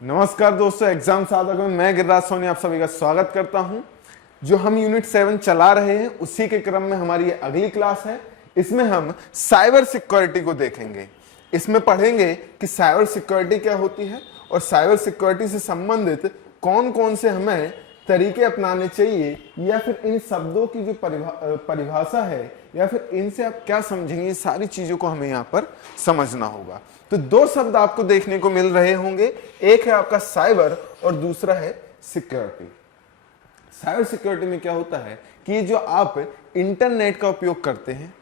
नमस्कार दोस्तों, एग्जाम साधक में मैं गिरिराज सोनी आप सभी का स्वागत करता हूं। जो हम यूनिट 7 चला रहे हैं उसी के क्रम में हमारी ये अगली क्लास है। इसमें हम साइबर सिक्योरिटी को देखेंगे। इसमें पढ़ेंगे कि साइबर सिक्योरिटी क्या होती है और साइबर सिक्योरिटी से संबंधित कौन कौन से हमें तरीके अपनाने चाहिए, या फिर इन शब्दों की जो परिभाषा है, या फिर इनसे आप क्या समझेंगे, सारी चीजों को हमें यहाँ पर समझना होगा। तो दो शब्द आपको देखने को मिल रहे होंगे, एक है आपका साइबर और दूसरा है सिक्योरिटी। साइबर सिक्योरिटी में क्या होता है कि जो आप इंटरनेट का उपयोग करते हैं,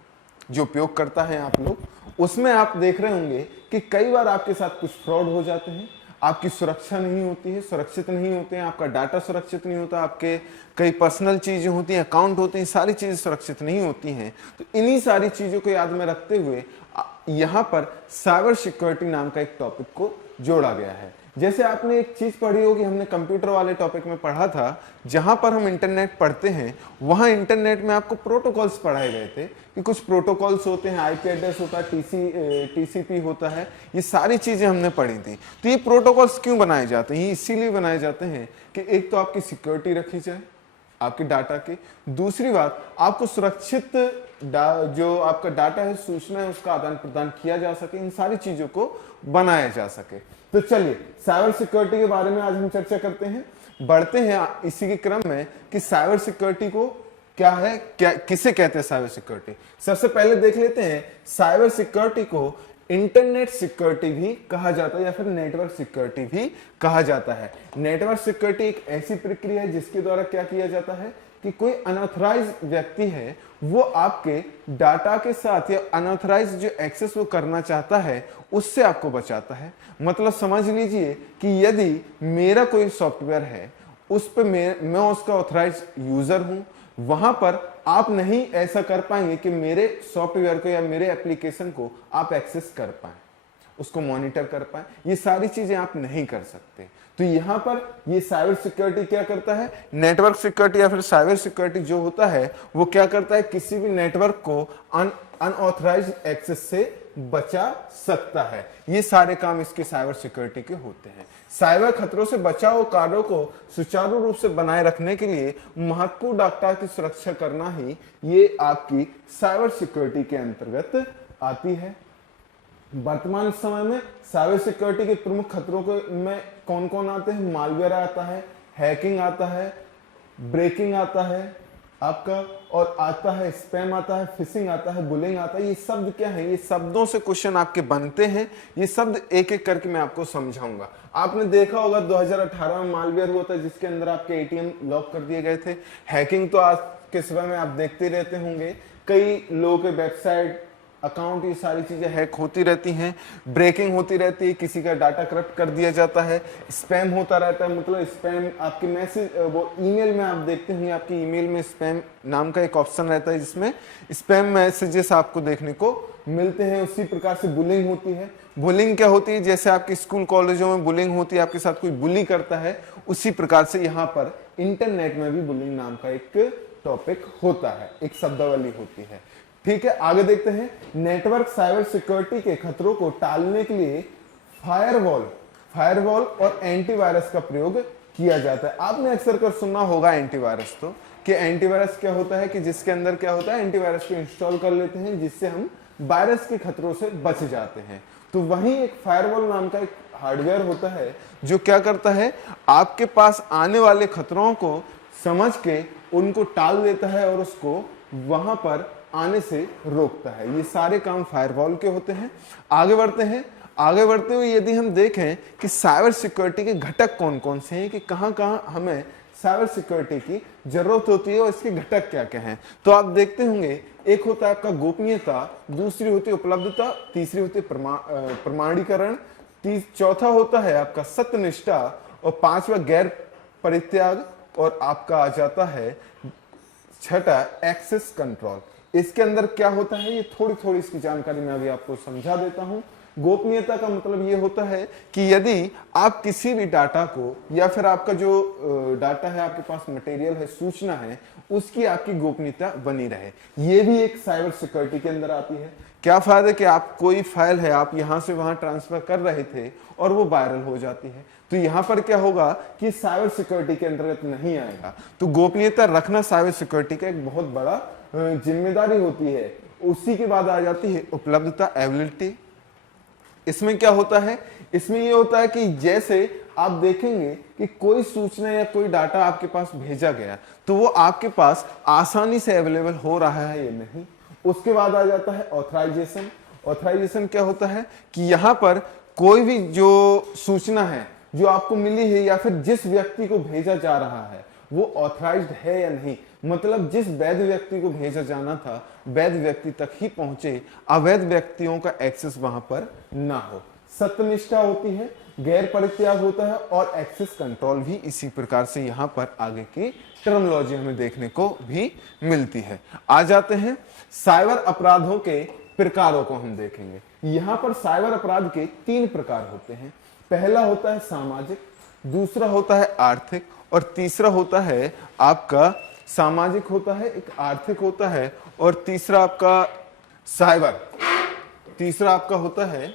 जो उपयोग करता है आप लोग, उसमें आप देख रहे होंगे कि कई बार आपके साथ कुछ फ्रॉड हो जाते हैं, आपकी सुरक्षा नहीं होती है, सुरक्षित नहीं होते हैं, आपका डाटा सुरक्षित नहीं होता, आपके कई पर्सनल चीजें होती हैं, अकाउंट होते हैं, सारी चीजें सुरक्षित नहीं होती हैं। तो इन्हीं सारी चीजों को याद में रखते हुए यहाँ पर साइबर सिक्योरिटी नाम का एक टॉपिक को जोड़ा गया है। जैसे आपने एक चीज पढ़ी होगी, हमने कंप्यूटर वाले टॉपिक में पढ़ा था, जहां पर हम इंटरनेट पढ़ते हैं वहां इंटरनेट में आपको प्रोटोकॉल्स पढ़ाए गए थे कि कुछ प्रोटोकॉल्स होते हैं, आईपी एड्रेस होता है, टीसीपी होता है, ये सारी चीजें हमने पढ़ी थी। तो ये प्रोटोकॉल्स क्यों बनाए जाते हैं? ये इसीलिए बनाए जाते हैं कि एक तो आपकी सिक्योरिटी रखी जाए आपके डाटा की, दूसरी बात आपको सुरक्षित जो आपका डाटा है, सूचना है, उसका आदान प्रदान किया जा सके, इन सारी चीजों को बनाया जा सके। तो चलिए साइबर सिक्योरिटी के बारे में आज हम चर्चा करते हैं। बढ़ते हैं इसी के क्रम में कि साइबर सिक्योरिटी को क्या है, क्या किसे कहते हैं साइबर सिक्योरिटी। सबसे पहले देख लेते हैं, साइबर सिक्योरिटी को इंटरनेट सिक्योरिटी भी कहा जाता है या फिर नेटवर्क सिक्योरिटी भी कहा जाता है। नेटवर्क सिक्योरिटी एक ऐसी प्रक्रिया है जिसके द्वारा क्या किया जाता है कि कोई अनऑथराइज व्यक्ति है वो आपके डाटा के साथ, या अनऑथराइज जो एक्सेस वो करना चाहता है उससे आपको बचाता है। मतलब समझ लीजिए कि यदि मेरा कोई सॉफ्टवेयर है, उस पर मैं उसका ऑथराइज यूजर हूं, वहां पर आप नहीं ऐसा कर पाएंगे कि मेरे सॉफ्टवेयर को या मेरे एप्लीकेशन को आप एक्सेस कर पाए, उसको मॉनिटर कर पाए, ये सारी चीजें आप नहीं कर सकते। तो यहां पर ये साइबर सिक्योरिटी क्या करता है, नेटवर्क सिक्योरिटी या फिर साइबर सिक्योरिटी जो होता है वो क्या करता है, किसी भी नेटवर्क को अनऑथराइज्ड एक्सेस से बचा सकता है। ये सारे काम इसके साइबर सिक्योरिटी के होते हैं। साइबर खतरों से बचाव कार्यों को सुचारू रूप से बनाए रखने के लिए महत्वपूर्ण डाटा की सुरक्षा करना ही ये आपकी साइबर सिक्योरिटी के अंतर्गत आती है। वर्तमान समय में साइबर सिक्योरिटी के प्रमुख खतरों को में कौन कौन आते हैं? मालवेयर आता है, हैकिंग आता है, ब्रेकिंग आता है आपका, और आता है स्पैम आता है, फिशिंग आता है, बुलिंग आता है। ये शब्द क्या है? ये शब्दों से क्वेश्चन आपके बनते हैं। ये शब्द एक एक करके मैं आपको समझाऊंगा। आपने देखा होगा 2018 में मालवेयर हुआ था जिसके अंदर आपके एटीएम लॉक कर दिए गए थे। हैकिंग तो आज के समय में आप देखते रहते होंगे, कई लोगों के वेबसाइट, अकाउंट, ये सारी चीजें हैक होती रहती हैं, ब्रेकिंग होती रहती है, किसी का डाटा करप्ट कर दिया जाता है, स्पैम होता रहता है। मतलब स्पैम आपके मैसेज, वो ईमेल में आप देखते होंगे, आपकी ईमेल में स्पैम नाम का एक ऑप्शन रहता है जिसमें स्पैम मैसेजेस आपको देखने को मिलते हैं। उसी प्रकार से बुलिंग होती है। बुलिंग क्या होती है? जैसे आपके स्कूल कॉलेजों में बुलिंग होती है, आपके साथ कोई बुली करता है, उसी प्रकार से यहाँ पर इंटरनेट में भी बुलिंग नाम का एक टॉपिक होता है, एक शब्दावली होती है। ठीक है, आगे देखते हैं। नेटवर्क साइबर सिक्योरिटी के खतरों को टालने के लिए फायरवॉल और एंटीवायरस का प्रयोग किया जाता है। आपने अक्सर कर सुना होगा एंटीवायरस, तो कि एंटीवायरस क्या होता है कि जिसके अंदर क्या होता है, एंटीवायरस को इंस्टॉल कर लेते हैं जिससे हम वायरस के खतरों से बच जाते हैं। तो वहीं एक फायरवॉल नाम का एक हार्डवेयर होता है जो क्या करता है, आपके पास आने वाले खतरों को समझ के उनको टाल देता है और उसको वहां पर आने से रोकता है। ये सारे काम फायरवॉल के होते हैं। आगे बढ़ते हैं। आगे बढ़ते हुए यदि हम देखें कि साइबर सिक्योरिटी के घटक कौन कौन से हैं, कि कहां कहां हमें साइबर सिक्योरिटी की जरूरत होती है और इसके घटक क्या क्या हैं, तो आप देखते होंगे, एक होता है आपका गोपनीयता, दूसरी होती है उपलब्धता, तीसरी होती है प्रमाणीकरण, चौथा होता है आपका सत्यनिष्ठा, और पांचवा गैर परित्याग, और आपका आ जाता है छठा एक्सेस कंट्रोल। इसके अंदर क्या होता है, ये थोड़ी थोड़ी इसकी जानकारी मैं अभी आपको समझा देता हूं। गोपनीयता का मतलब ये होता है कि यदि आप किसी भी डाटा को, या फिर आपका जो डाटा है, आपके पास मटेरियल है, सूचना है, उसकी आपकी गोपनीयता बनी रहे, ये भी एक साइबर सिक्योरिटी के अंदर आती है। क्या फायदा कि आप कोई फाइल है आप यहां से वहां ट्रांसफर कर रहे थे और वो वायरल हो जाती है, तो यहां पर क्या होगा कि साइबर सिक्योरिटी के अंतर्गत नहीं आएगा। तो गोपनीयता रखना साइबर सिक्योरिटी का एक बहुत बड़ा जिम्मेदारी होती है। उसी के बाद आ जाती है उपलब्धता, अवेलेबिलिटी। इसमें क्या होता है, इसमें ये होता है कि जैसे आप देखेंगे कि कोई सूचना या कोई डाटा आपके पास भेजा गया तो वो आपके पास आसानी से अवेलेबल हो रहा है या नहीं। उसके बाद आ जाता है ऑथराइजेशन। ऑथराइजेशन क्या होता है कि यहां पर कोई भी जो सूचना है जो आपको मिली है या फिर जिस व्यक्ति को भेजा जा रहा है वो ऑथराइज्ड है या नहीं, मतलब जिस वैध व्यक्ति को भेजा जाना था वैध व्यक्ति तक ही पहुंचे, अवैध व्यक्तियों का एक्सेस वहां पर ना हो। सत्यनिष्ठा होती है, गैर परित्याग होता है और एक्सेस कंट्रोल भी इसी प्रकार से यहां पर आगे की टर्मिनोलॉजी हमें देखने को भी मिलती है। आ जाते हैं साइबर अपराधों के प्रकारों को हम देखेंगे। यहां पर साइबर अपराध के 3 प्रकार होते हैं। पहला होता है सामाजिक, दूसरा होता है आर्थिक और तीसरा होता है आपका सामाजिक होता है, एक आर्थिक होता है और तीसरा आपका साइबर, तीसरा आपका होता है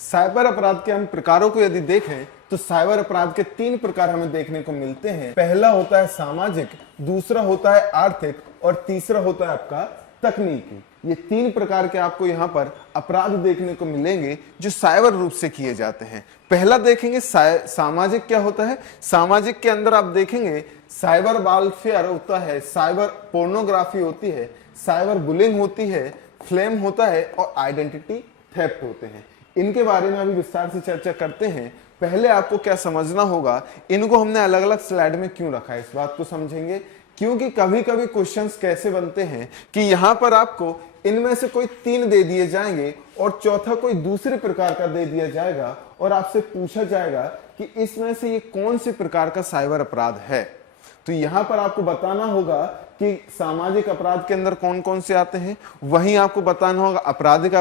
साइबर अपराध के हम प्रकारों को यदि देखें तो साइबर अपराध के 3 प्रकार हमें देखने को मिलते हैं। पहला होता है सामाजिक, दूसरा होता है आर्थिक और तीसरा होता है आपका तकनीकी। ये 3 प्रकार के आपको यहाँ पर अपराध देखने को मिलेंगे जो साइबर रूप से किए जाते हैं। पहला देखेंगे सामाजिक क्या होता है। सामाजिक के अंदर आप देखेंगे साइबर वारफेयर होता है, साइबर पोर्नोग्राफी होती है, साइबर बुलिंग होती है, फ्लेम होता है और आइडेंटिटी थेफ्ट होते हैं। इनके बारे में अभी विस्तार से चर्चा करते हैं। पहले आपको क्या समझना होगा, इनको हमने अलग अलग स्लाइड में क्यों रखा है इस बात को समझेंगे, क्योंकि कभी कभी क्वेश्चंस कैसे बनते हैं कि यहां पर आपको इनमें से कोई 3 दे दिए जाएंगे और चौथा कोई दूसरे प्रकार का दे दिया जाएगा और आपसे पूछा जाएगा कि इसमें से ये कौन से प्रकार का साइबर अपराध है। तो यहां पर आपको बताना होगा कि सामाजिक अपराध के अंदर कौन कौन से आते हैं, वहीं आपको बताना होगा आपराधिक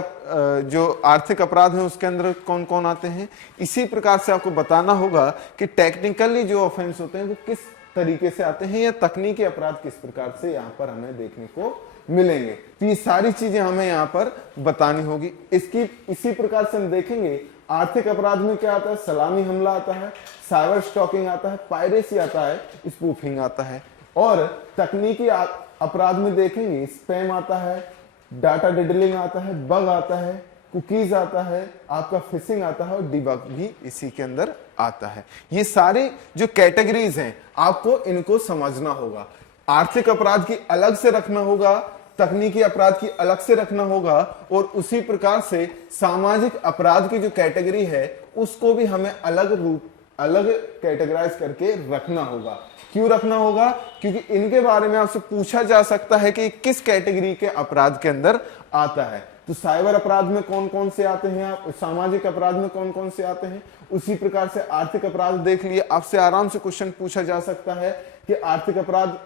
जो आर्थिक अपराध है उसके अंदर कौन कौन आते हैं। इसी प्रकार से आपको बताना होगा कि टेक्निकली जो ऑफेंस होते हैं वो किस तरीके से आते हैं या तकनीकी अपराध किस प्रकार से यहाँ पर हमें देखने को मिलेंगे। तो ये सारी चीजें हमें यहाँ पर बतानी होगी। इसी प्रकार से हम देखेंगे आर्थिक अपराध में क्या आता है, सलामी हमला आता है, साइबर स्टॉकिंग आता है, पायरेसी आता है, स्पूफिंग आता है। और तकनीकी अपराध में देखेंगे स्पैम आता है, डाटा डिडलिंग आता है, बग आता है, कुकीज आता है, आपका फिशिंग आता है और डिबग भी इसी के अंदर आता है। ये सारे जो कैटेगरीज हैं आपको इनको समझना होगा। आर्थिक अपराध की अलग से रखना होगा, तकनीकी अपराध की अलग से रखना होगा और उसी प्रकार से सामाजिक अपराध की जो कैटेगरी है उसको भी हमें अलग कैटेगराइज करके रखना होगा। क्यों रखना होगा, क्योंकि इनके बारे में आपसे पूछा जा सकता है कि किस कैटेगरी के अपराध के अंदर आता है। तो साइबर अपराध में कौन कौन से आते हैं, आप सामाजिक अपराध में कौन कौन से आते हैं, उसी प्रकार से आर्थिक अपराध देख लिए। आपसे आराम से क्वेश्चन पूछा जा सकता है कि आर्थिक अपराध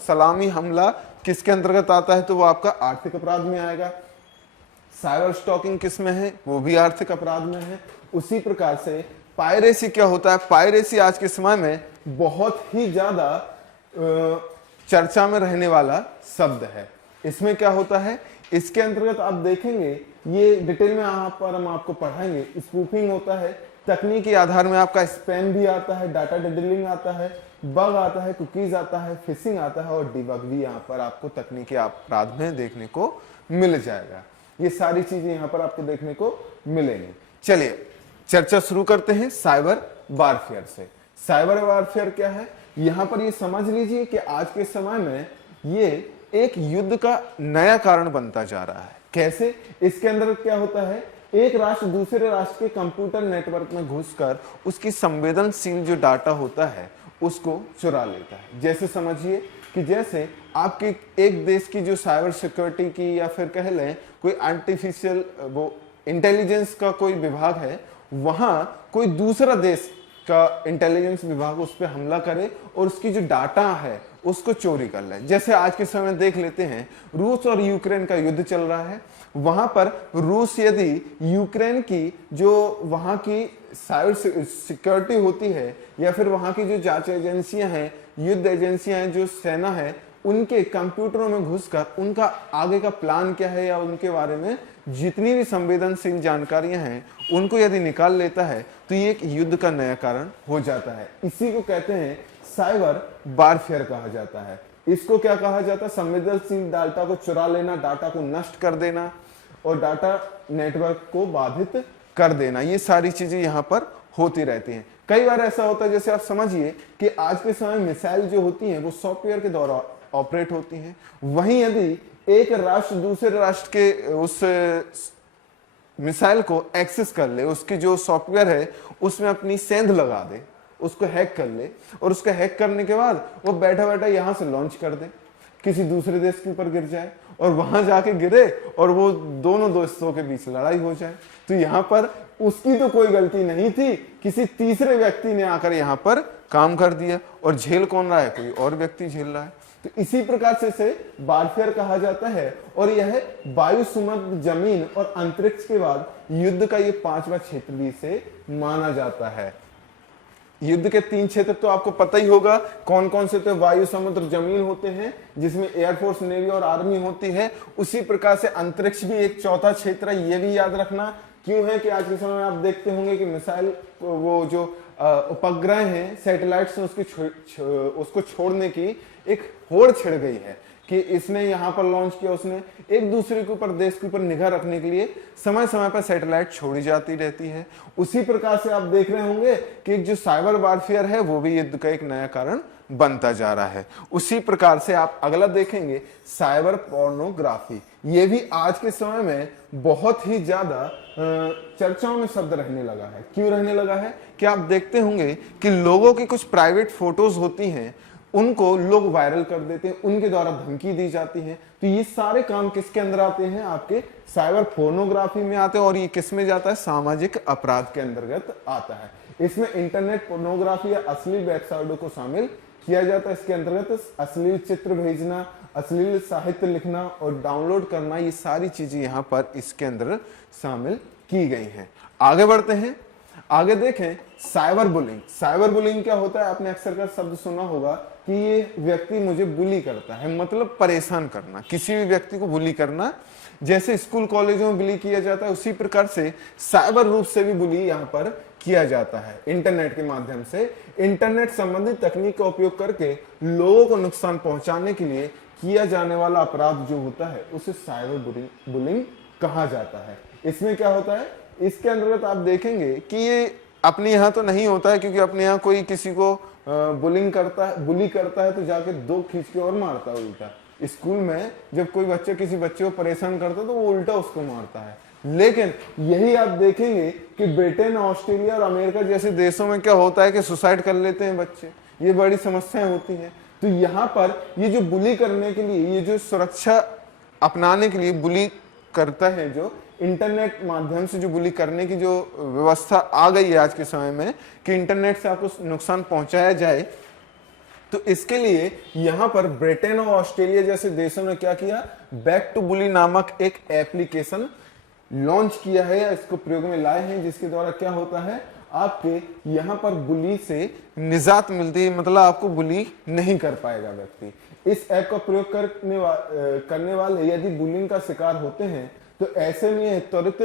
सलामी हमला किसके अंतर्गत आता है, तो वो आपका आर्थिक अपराध में आएगा। साइबर स्टॉकिंग किस में है, वो भी आर्थिक अपराध में है। उसी प्रकार से पायरेसी क्या होता है, पायरेसी आज के समय में बहुत ही ज्यादा चर्चा में रहने वाला शब्द है। इसमें क्या होता है, इसके अंतर्गत आप देखेंगे ये डिटेल में यहाँ पर हम आपको पढ़ाएंगे। स्पूफिंग होता है, तकनीकी आधार में आपका स्पैम भी आता है, डाटा डिडलिंग आता है, बग आता है, कुकीज आता है, फिशिंग आता है और डिबग भी यहाँ पर आपको तकनीकी अपराध में देखने को मिल जाएगा। ये सारी चीजें यहाँ पर आपको देखने को मिलेंगी। चलिए चर्चा शुरू करते हैं साइबर वारफेयर से। साइबर वारफेयर क्या है, यहाँ पर ये समझ लीजिए कि आज के समय में ये एक युद्ध का नया कारण बनता जा रहा है। कैसे, इसके अंदर क्या होता है, एक राष्ट्र दूसरे राष्ट्र के कंप्यूटर नेटवर्क में घुसकर उसकी संवेदनशील जो डाटा होता है उसको चुरा लेता है। जैसे समझिए कि जैसे आपके एक देश की जो साइबर सिक्योरिटी की या फिर कह लें कोई आर्टिफिशियल वो इंटेलिजेंस का कोई विभाग है, वहां कोई दूसरा देश का इंटेलिजेंस विभाग उस पर हमला करे और उसकी जो डाटा है उसको चोरी कर ले। जैसे आज के समय देख लेते हैं रूस और यूक्रेन का युद्ध चल रहा है, वहां पर रूस यदि यूक्रेन की जो वहां की साइबर सिक्योरिटी होती है या फिर वहां की जो जांच एजेंसियां हैं, युद्ध एजेंसियां हैं, जो सेना है, उनके कंप्यूटरों में घुसकर उनका आगे का प्लान क्या है या उनके बारे में जितनी भी संवेदनशील जानकारियां हैं उनको यदि निकाल लेता है तो ये एक युद्ध का नया कारण हो जाता है। इसी को कहते हैं साइबर वारफेयर कहा जाता है। इसको क्या कहा जाता है? संवेदनशील डाटा को चुरा लेना, डाटा को नष्ट कर देना और डाटा नेटवर्क को बाधित कर देना, ये सारी चीजें यहाँ पर होती रहती हैं। कई बार ऐसा होता है, जैसे आप समझिए कि आज के समय मिसाइल जो होती हैं वो सॉफ्टवेयर के द्वारा ऑपरेट होती हैं। वहीं यदि एक राष्ट्र दूसरे राष्ट्र के उस मिसाइल को एक्सेस कर ले, उसकी जो सॉफ्टवेयर है उसमें अपनी सेंध लगा दे, उसको हैक कर ले और उसको हैक करने के बाद वो बैठा बैठा यहां से लॉन्च कर दे, किसी दूसरे देश के ऊपर गिर जाए और वहां जाके गिरे और वो दोनों देशों के बीच लड़ाई हो जाए, तो यहाँ पर उसकी तो कोई गलती नहीं थी, किसी तीसरे व्यक्ति ने आकर यहाँ पर काम कर दिया और झेल कौन रहा है? कोई और व्यक्ति झेल रहा है। तो इसी प्रकार से इसे वारफेयर कहा जाता है और यह वायु, समुद्र, जमीन और अंतरिक्ष के बाद युद्ध का ये 5वां क्षेत्र भी इसे माना जाता है। युद्ध के 3 क्षेत्र तो आपको पता ही होगा कौन कौन से, तो वायु, समुद्र, जमीन होते हैं जिसमें एयरफोर्स, नेवी और आर्मी होती है। उसी प्रकार से अंतरिक्ष भी एक चौथा क्षेत्र है, ये भी याद रखना। क्यों है कि आज के समय में आप देखते होंगे कि मिसाइल, वो जो उपग्रह हैं, सैटेलाइट्स, उसको छोड़ने की एक होड़ छिड़ गई है कि इसने यहाँ पर लॉन्च किया, उसने एक दूसरे के ऊपर, देश के ऊपर निगाह रखने के लिए समय समय पर सैटेलाइट छोड़ी जाती रहती है। उसी प्रकार से आप देख रहे होंगे कि जो साइबर वारफेयर है वो भी युद्ध का एक नया कारण बनता जा रहा है। उसी प्रकार से आप अगला देखेंगे साइबर पोर्नोग्राफी। ये भी आज के समय में बहुत ही ज्यादा चर्चाओं में शब्द रहने लगा है। क्यों रहने लगा है? कि आप देखते होंगे कि लोगों की कुछ प्राइवेट फोटोज होती हैं, उनको लोग वायरल कर देते हैं, उनके द्वारा धमकी दी जाती है। तो ये सारे काम किसके अंदर आते हैं? आपके साइबर पोर्नोग्राफी में आते हैं। और ये किस में जाता है? सामाजिक अपराध के अंतर्गत आता है। इसमें इंटरनेट पोर्नोग्राफी या अश्लील वेबसाइटों को शामिल किया जाता है। इसके अंतर्गत अश्लील चित्र भेजना, अश्लील साहित्य लिखना और डाउनलोड करना, ये सारी चीजें यहाँ पर इसके अंदर शामिल की गई हैं। आगे बढ़ते हैं, आगे देखें साइबर बुलिंग। साइबर बुलिंग क्या होता है? आपने अक्सर का शब्द सुना होगा कि ये व्यक्ति मुझे बुली करता है, मतलब परेशान करना, किसी भी व्यक्ति को बुली करना। जैसे स्कूल कॉलेजों में बुली किया जाता है, उसी प्रकार से साइबर रूप से भी बुली यहाँ पर किया जाता है। इंटरनेट के माध्यम से इंटरनेट संबंधित तकनीक का उपयोग करके लोगों को नुकसान पहुंचाने के लिए किया जाने वाला अपराध जो होता है उसे साइबर बुलिंग कहा जाता है। इसमें क्या होता है? इसके अंतर्गत आप देखेंगे कि ये अपने यहाँ तो नहीं होता है, क्योंकि अपने यहाँ कोई किसी को बुली करता है तो जाके 2 खींच के और मारता है उल्टा। स्कूल में जब कोई बच्चा किसी बच्चे को परेशान करता है तो वो उल्टा उसको मारता है। लेकिन यही आप देखेंगे कि ब्रिटेन, ऑस्ट्रेलिया और अमेरिका जैसे देशों में क्या होता है कि सुसाइड कर लेते हैं बच्चे। ये बड़ी समस्याएं होती हैं। तो यहाँ पर ये जो बुली करने के लिए, ये जो सुरक्षा अपनाने के लिए बुली करता है, जो इंटरनेट माध्यम से जो बुली करने की जो व्यवस्था आ गई है आज के समय में कि इंटरनेट से आपको नुकसान पहुंचाया जाए, तो इसके लिए यहां पर ब्रिटेन और ऑस्ट्रेलिया जैसे देशों ने क्या किया? बैक टू बुली नामक एक एप्लीकेशन लॉन्च किया है या इसको प्रयोग में लाए हैं, जिसके द्वारा क्या होता है? आपके यहां पर बुली से निजात मिलती है, मतलब आपको बुली नहीं कर पाएगा व्यक्ति। इस ऐप का प्रयोग करने वाले यदि बुलिंग का शिकार होते हैं तो ऐसे में त्वरित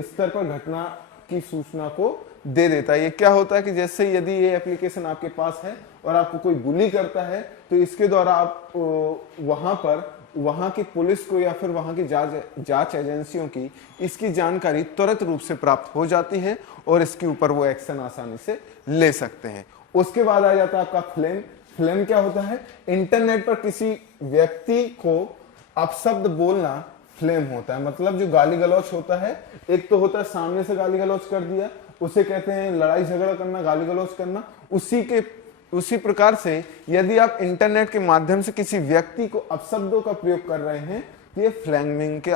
स्तर पर घटना की सूचना को दे देता है। ये क्या होता है कि जैसे यदि ये एप्लीकेशन आपके पास है और आपको कोई बुली करता है तो इसके द्वारा आप वहां की पुलिस को या फिर वहां की जांच एजेंसियों की इसकी जानकारी त्वरित रूप से प्राप्त हो जाती है और इसके ऊपर वो एक्शन आसानी से ले सकते हैं। उसके बाद आ जाता है आपका फ्लेम। फ्लेम क्या होता है? इंटरनेट पर किसी व्यक्ति को अपशब्द बोलना फ्लेम होता है। मतलब जो गाली गलौच होता है, एक तो होता है सामने से गाली गलौच कर दिया, उसे कहते हैं लड़ाई झगड़ा करना, गाली गलौच करना। उसी प्रकार से यदि आप इंटरनेट के माध्यम से किसी व्यक्ति को अपशब्दों का प्रयोग कर रहे हैं तो ये फ्लेम के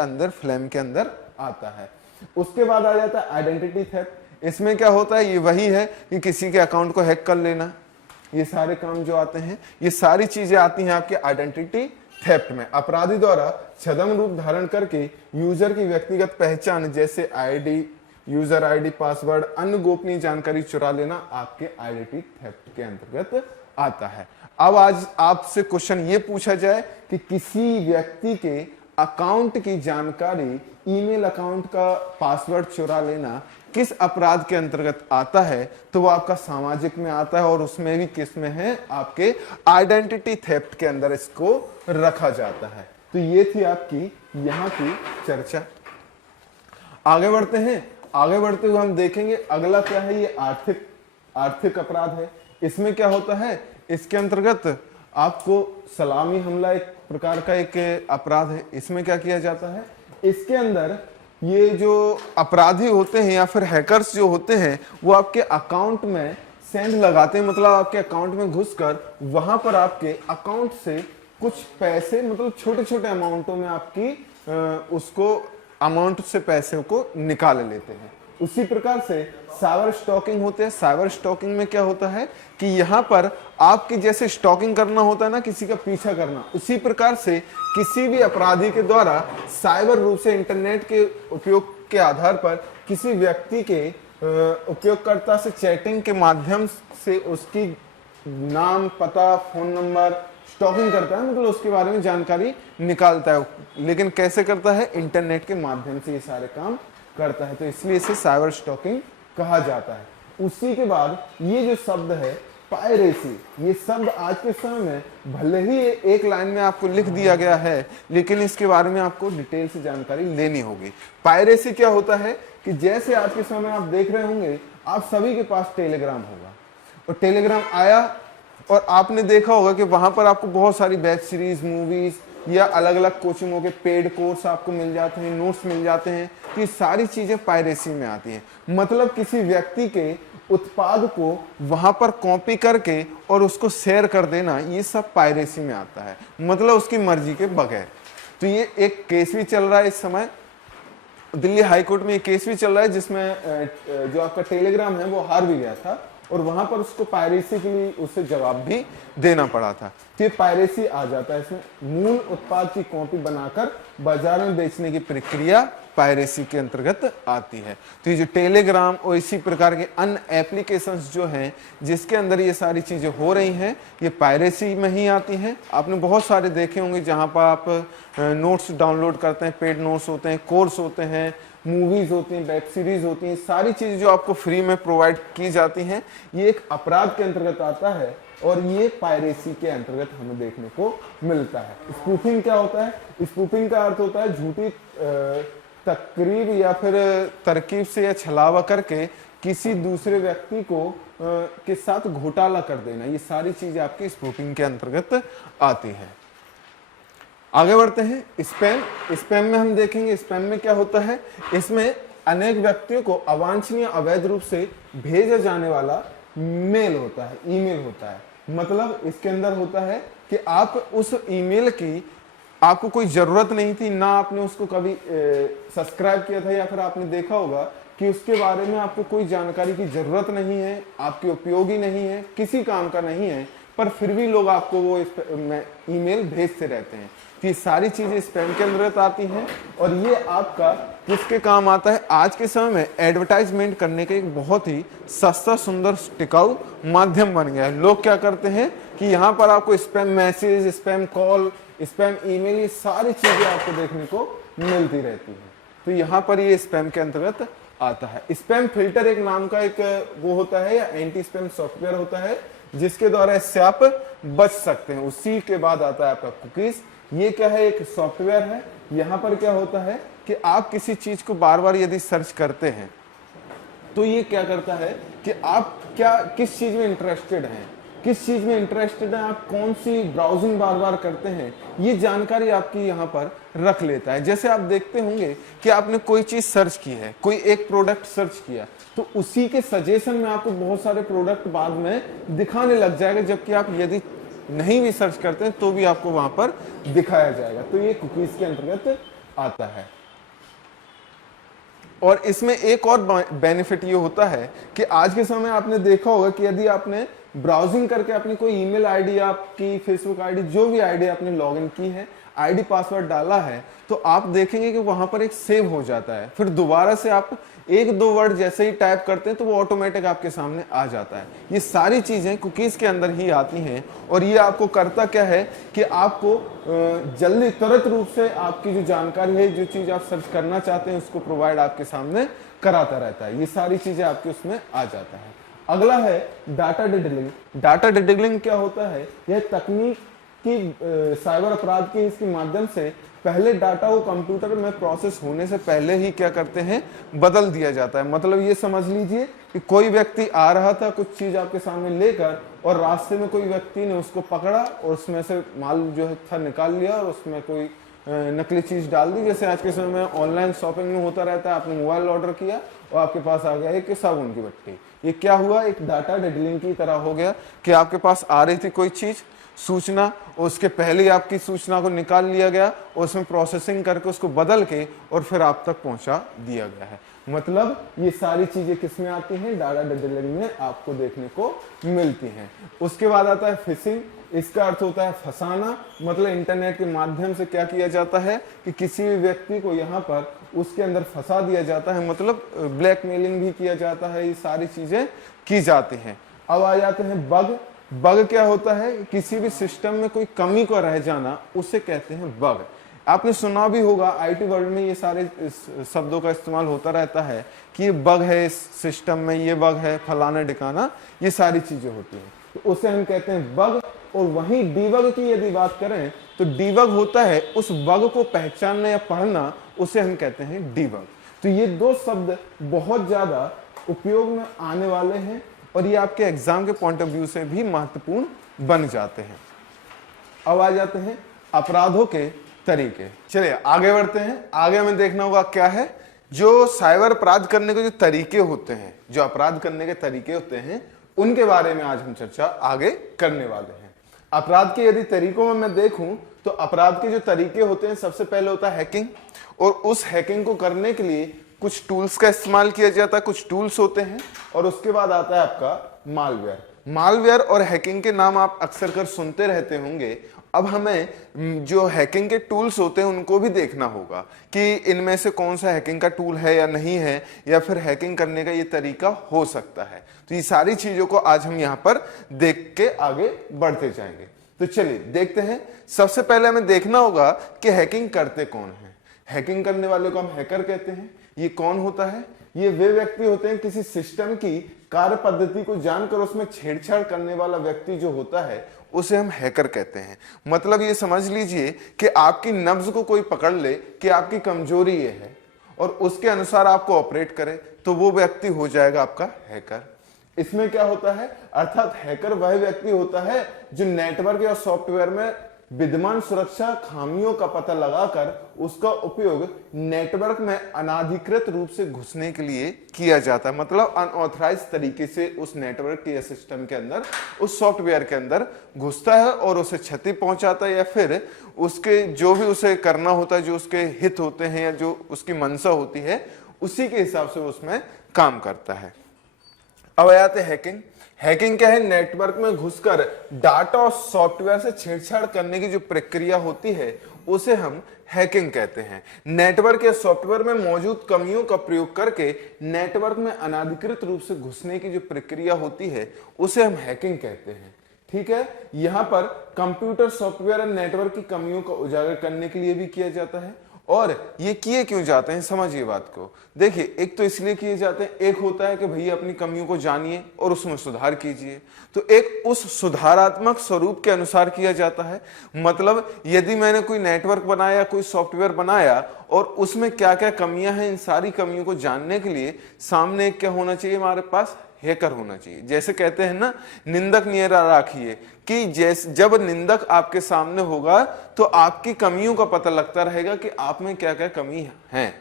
अंदर आता है। उसके बाद आ जाता है आइडेंटिटी थेफ्ट। इसमें क्या होता है? ये वही है कि किसी के अकाउंट को हैक कर लेना। ये सारे काम जो आते हैं, ये सारी चीजें आती हैं आपके आइडेंटिटी थेफ्ट में। अपराधी द्वारा छद्म रूप धारण करके यूजर की व्यक्तिगत पहचान जैसे आईडी, यूजर आईडी, पासवर्ड, अन्य गोपनीय जानकारी चुरा लेना आपके आइडेंटिटी थेफ्ट के अंतर्गत आता है। अब आज आपसे क्वेश्चन ये पूछा जाए कि किसी व्यक्ति के अकाउंट की जानकारी, ईमेल अकाउंट का पासवर्ड चुरा लेना किस अपराध के अंतर्गत आता है, तो वो आपका सामाजिक में आता है और उसमें भी किस में है, आपके आइडेंटिटी थेफ्ट के अंदर इसको रखा जाता है। तो ये थी आपकी यहाँ की चर्चा। आगे बढ़ते हैं। आगे बढ़ते हुए हम देखेंगे अगला क्या है, ये आर्थिक अपराध है। इसमें क्या होता है, इसके अंतर्गत आपको सलामी हमला एक प्रकार का एक अपराध है। इसमें क्या किया जाता है, इसके अंदर ये जो अपराधी होते हैं या फिर हैकर्स जो होते हैं वो आपके अकाउंट में सेंड लगाते हैं, मतलब आपके अकाउंट में घुसकर वहां पर आपके अकाउंट से कुछ पैसे, मतलब छोटे छोटे अमाउंटों में आपकी उसको अमाउंट से पैसे को निकाल लेते हैं। उसी प्रकार से साइबर स्टॉकिंग होते हैं। साइबर स्टॉकिंग में क्या होता है कि यहाँ पर आपकी जैसे स्टॉकिंग करना होता है ना, किसी का पीछा करना, उसी प्रकार से किसी भी अपराधी के द्वारा साइबर रूप से इंटरनेट के उपयोग के आधार पर किसी व्यक्ति के उपयोगकर्ता से चैटिंग के माध्यम से उसकी नाम, पता, फोन नंबर स्टॉकिंग करता है, मतलब उसके बारे में जानकारी निकालता है। लेकिन कैसे करता है, इंटरनेट के माध्यम से ये सारे काम करता है, तो इसलिए इसे साइबर स्टॉकिंग कहा जाता है। उसी के बाद ये जो शब्द है पायरेसी, ये शब्द आज के समय में भले ही एक लाइन में आपको लिख दिया गया है, लेकिन इसके बारे में आपको डिटेल से जानकारी लेनी होगी। पायरेसी क्या होता है कि जैसे आज के समय में आप देख रहे होंगे, आप सभी के पास टेलीग्राम होगा, और टेलीग्राम आया और आपने देखा होगा कि वहां पर आपको बहुत सारी वेब सीरीज, मूवीज या अलग अलग कोचिंगों के पेड कोर्स आपको मिल जाते हैं, नोट्स मिल जाते हैं। तो ये सारी चीजें पायरेसी में आती हैं। मतलब किसी व्यक्ति के उत्पाद को वहां पर कॉपी करके और उसको शेयर कर देना, ये सब पायरेसी में आता है, मतलब उसकी मर्जी के बगैर। तो ये एक केस भी चल रहा है इस समय, दिल्ली हाईकोर्ट में ये केस भी चल रहा है, जिसमें जो आपका टेलीग्राम है वो हार भी गया था और वहां पर उसको पायरेसी के लिए उसे जवाब भी देना पड़ा था। तो ये पायरेसी आ जाता है इसमें। मूल उत्पाद की कॉपी बनाकर बाजार में बेचने की प्रक्रिया पायरेसी के अंतर्गत आती है। तो ये जो टेलीग्राम और इसी प्रकार के अन्य एप्लीकेशंस जो हैं जिसके अंदर ये सारी चीजें हो रही हैं, ये पायरेसी में ही आती हैं। आपने बहुत सारे देखे होंगे जहां पर आप नोट्स डाउनलोड करते हैं, पेड नोट्स होते हैं, कोर्स होते हैं, मूवीज होती हैं, वेब सीरीज होती हैं, सारी चीजें जो आपको फ्री में प्रोवाइड की जाती हैं, ये एक अपराध के अंतर्गत आता है और ये पायरेसी के अंतर्गत हमें देखने को मिलता है। स्पूफिंग क्या होता है, स्पूफिंग का अर्थ होता है झूठी तकरीब या फिर तरकीब से या छलावा करके किसी दूसरे व्यक्ति को के साथ घोटाला कर देना। ये सारी चीजें आपकी स्पूफिंग के अंतर्गत आती है। आगे बढ़ते हैं। स्पैम में हम देखेंगे स्पैम में क्या होता है। इसमें अनेक व्यक्तियों को अवांछनीय अवैध रूप से भेजा जाने वाला मेल होता है, ईमेल होता है। मतलब इसके अंदर होता है कि आप उस ईमेल की आपको कोई जरूरत नहीं थी, ना आपने उसको कभी सब्सक्राइब किया था, या फिर आपने देखा होगा कि उसके बारे में आपको कोई जानकारी की जरूरत नहीं है, आपके उपयोगी नहीं है, किसी काम का नहीं है, पर फिर भी लोग आपको वो ईमेल भेजते रहते हैं। तो ये सारी चीजें स्पैम के अंतर्गत आती हैं और ये आपका किसके काम आता है। आज के समय में एडवर्टाइजमेंट करने का एक बहुत ही सस्ता, सुंदर, टिकाऊ माध्यम बन गया है। लोग क्या करते हैं कि यहाँ पर आपको spam message, spam call, spam email, ये सारी चीजें आपको देखने को मिलती रहती है। तो यहाँ पर ये स्पैम के अंतर्गत आता है। स्पैम फिल्टर एक नाम का एक वो होता है या एंटी स्पैम सॉफ्टवेयर होता है जिसके द्वारा इससे आप बच सकते हैं। उसी के बाद आता है आपका कुकीज। ये क्या है, एक सॉफ्टवेयर है। यहाँ पर क्या होता है कि आप किसी चीज को बार बार यदि सर्च करते हैं तो ये क्या करता है कि आप किस चीज में इंटरेस्टेड हैं, किस चीज में इंटरेस्टेड है, आप कौन सी ब्राउजिंग बार बार करते हैं, ये जानकारी आपकी यहाँ पर रख लेता है। जैसे आप देखते होंगे कि आपने कोई चीज सर्च की है, कोई एक प्रोडक्ट सर्च किया, तो उसी के सजेशन में आपको बहुत सारे प्रोडक्ट बाद में दिखाने लग जाएगा, जबकि आप यदि नहीं भी सर्च करते हैं तो भी आपको वहां पर दिखाया जाएगा। तो ये कुकीज के अंतर्गत आता है। और इसमें एक और बेनिफिट ये होता है कि आज के समय आपने देखा होगा कि यदि आपने ब्राउजिंग करके अपनी कोई ईमेल आईडी, आपकी फेसबुक आईडी, जो भी आईडी आपने लॉगिन की है, आईडी पासवर्ड डाला है तो आप देखेंगे कि वहां पर एक सेव हो जाता है, फिर दोबारा से आप एक दो वर्ड जैसे ही टाइप करते हैं तो वो ऑटोमेटिक आपके सामने आ जाता है। ये सारी चीजें कुकीज के अंदर ही आती हैं और ये आपको करता क्या है कि आपको जल्दी तुरंत रूप से आपकी जो जानकारी है, जो चीज आप सर्च करना चाहते हैं उसको प्रोवाइड आपके सामने कराता रहता है। ये सारी चीजें आपके उसमें आ जाता है। अगला है डाटा डिडलिंग। डाटा डिडलिंग क्या होता है? यह तकनीक की साइबर अपराध के इसके माध्यम से पहले डाटा को कंप्यूटर में प्रोसेस होने से पहले ही क्या करते हैं, बदल दिया जाता है। मतलब ये समझ लीजिए कि कोई व्यक्ति आ रहा था कुछ चीज आपके सामने लेकर और रास्ते में कोई व्यक्ति ने उसको पकड़ा और उसमें से माल जो है था निकाल लिया और उसमें कोई नकली चीज डाल दी। जैसे आज के समय में ऑनलाइन शॉपिंग में होता रहता है, आपने मोबाइल ऑर्डर किया और आपके पास आ गया एक साबुन की बट्टी। ये क्या हुआ? एक डाटा डिडलिंग की तरह हो गया कि आपके पास आ रही थी कोई चीज सूचना और उसके पहले ही आपकी सूचना को निकाल लिया गया और उसमें प्रोसेसिंग करके उसको बदल के और फिर आप तक पहुंचा दिया गया है। मतलब ये सारी चीजें किसमें आती हैं? डाटा डिडलिंग में आपको देखने को मिलती हैं। उसके बाद आता है फिशिंग। इसका अर्थ होता है फंसाना। मतलब इंटरनेट के माध्यम से क्या किया जाता है कि किसी भी व्यक्ति को यहाँ पर उसके अंदर फंसा दिया जाता है, मतलब ब्लैकमेलिंग भी किया जाता है। ये सारी चीजें की जाती हैं। अब आ जाते हैं बग। बग क्या होता है? किसी भी सिस्टम में कोई कमी को रह जाना, उसे कहते हैं बग। आपने सुना भी होगा, आईटी वर्ल्ड में ये सारे शब्दों का इस्तेमाल होता रहता है कि ये बग है इस सिस्टम में, ये बग है फलाना ढिकाना, ये सारी चीजें होती हैं, तो उसे हम कहते हैं बग। और वहीं डीबग की यदि बात करें तो डीबग होता है उस बग को पहचानना या पढ़ना, उसे हम कहते हैं डीबग। तो ये दो शब्द बहुत ज्यादा उपयोग में आने वाले हैं और ये आपके एग्जाम के पॉइंट ऑफ व्यू से भी महत्वपूर्ण बन जाते हैं। अब आ जाते हैं अपराधों के तरीके। चलिए आगे बढ़ते हैं। आगे हमें देखना होगा क्या है, जो साइबर अपराध करने के जो तरीके होते हैं, जो अपराध करने के तरीके होते हैं, उनके बारे में आज हम चर्चा आगे करने वाले हैं। अपराध के यदि तरीकों में मैं देखूं तो अपराध के जो तरीके होते हैं, सबसे पहले होता है हैकिंग। और उस हैकिंग को करने के लिए कुछ टूल्स का इस्तेमाल किया जाता है, कुछ टूल्स होते हैं। और उसके बाद आता है आपका मालवेयर। मालवेयर और हैकिंग के नाम आप अक्सर कर सुनते रहते होंगे। अब हमें जो हैकिंग के टूल्स होते हैं उनको भी देखना होगा कि इनमें से कौन सा हैकिंग का टूल है या नहीं है, या फिर हैकिंग करने का ये तरीका हो सकता है। तो ये सारी चीजों को आज हम यहाँ पर देख के आगे बढ़ते जाएंगे। तो चलिए देखते हैं। सबसे पहले हमें देखना होगा कि हैकिंग करते कौन है। हैकिंग करने वाले को हम हैकर कहते हैं। ये कौन होता है? ये वे व्यक्ति होते हैं, किसी सिस्टम की कार्य पद्धति को जानकर उसमें छेड़छाड़ करने वाला व्यक्ति जो होता है उसे हम हैकर कहते हैं। मतलब ये समझ लीजिए कि आपकी नब्ज को कोई पकड़ ले कि आपकी कमजोरी ये है और उसके अनुसार आपको ऑपरेट करे, तो वो व्यक्ति हो जाएगा आपका हैकर। इसमें क्या होता है? अर्थात हैकर वह व्यक्ति होता है जो नेटवर्क या सॉफ्टवेयर में विद्यमान सुरक्षा खामियों का पता लगाकर उसका उपयोग नेटवर्क में अनाधिकृत रूप से घुसने के लिए किया जाता है। मतलब अनऑथराइज तरीके से उस नेटवर्क या सिस्टम के अंदर, उस सॉफ्टवेयर के अंदर घुसता है और उसे क्षति पहुंचाता है, या फिर उसके जो भी उसे करना होता है, जो उसके हित होते हैं या जो उसकी मंशा होती है, उसी के हिसाब से उसमें काम करता है। अब आते हैं हैकिंग। हैकिंग क्या है? नेटवर्क में घुसकर डाटा और सॉफ्टवेयर से छेड़छाड़ करने की जो प्रक्रिया होती है उसे हम हैकिंग कहते हैं। नेटवर्क या सॉफ्टवेयर में मौजूद कमियों का प्रयोग करके नेटवर्क में अनाधिकृत रूप से घुसने की जो प्रक्रिया होती है उसे हम हैकिंग कहते हैं। ठीक है, यहां पर कंप्यूटर, सॉफ्टवेयर और नेटवर्क की कमियों को उजागर करने के लिए भी किया जाता है। और ये किए क्यों जाते हैं, समझिए बात को। देखिए, एक तो इसलिए किए जाते हैं, एक होता है कि भैया अपनी कमियों को जानिए और उसमें सुधार कीजिए। तो एक उस सुधारात्मक स्वरूप के अनुसार किया जाता है। मतलब यदि मैंने कोई नेटवर्क बनाया, कोई सॉफ्टवेयर बनाया और उसमें क्या क्या कमियां हैं, इन सारी कमियों को जानने के लिए सामने क्या होना चाहिए? हमारे पास हैकर होना चाहिए। जैसे कहते हैं ना, निंदक नियरा राखिए, कि जब निंदक आपके सामने होगा तो आपकी कमियों का पता लगता रहेगा कि आप में क्या क्या कमी है।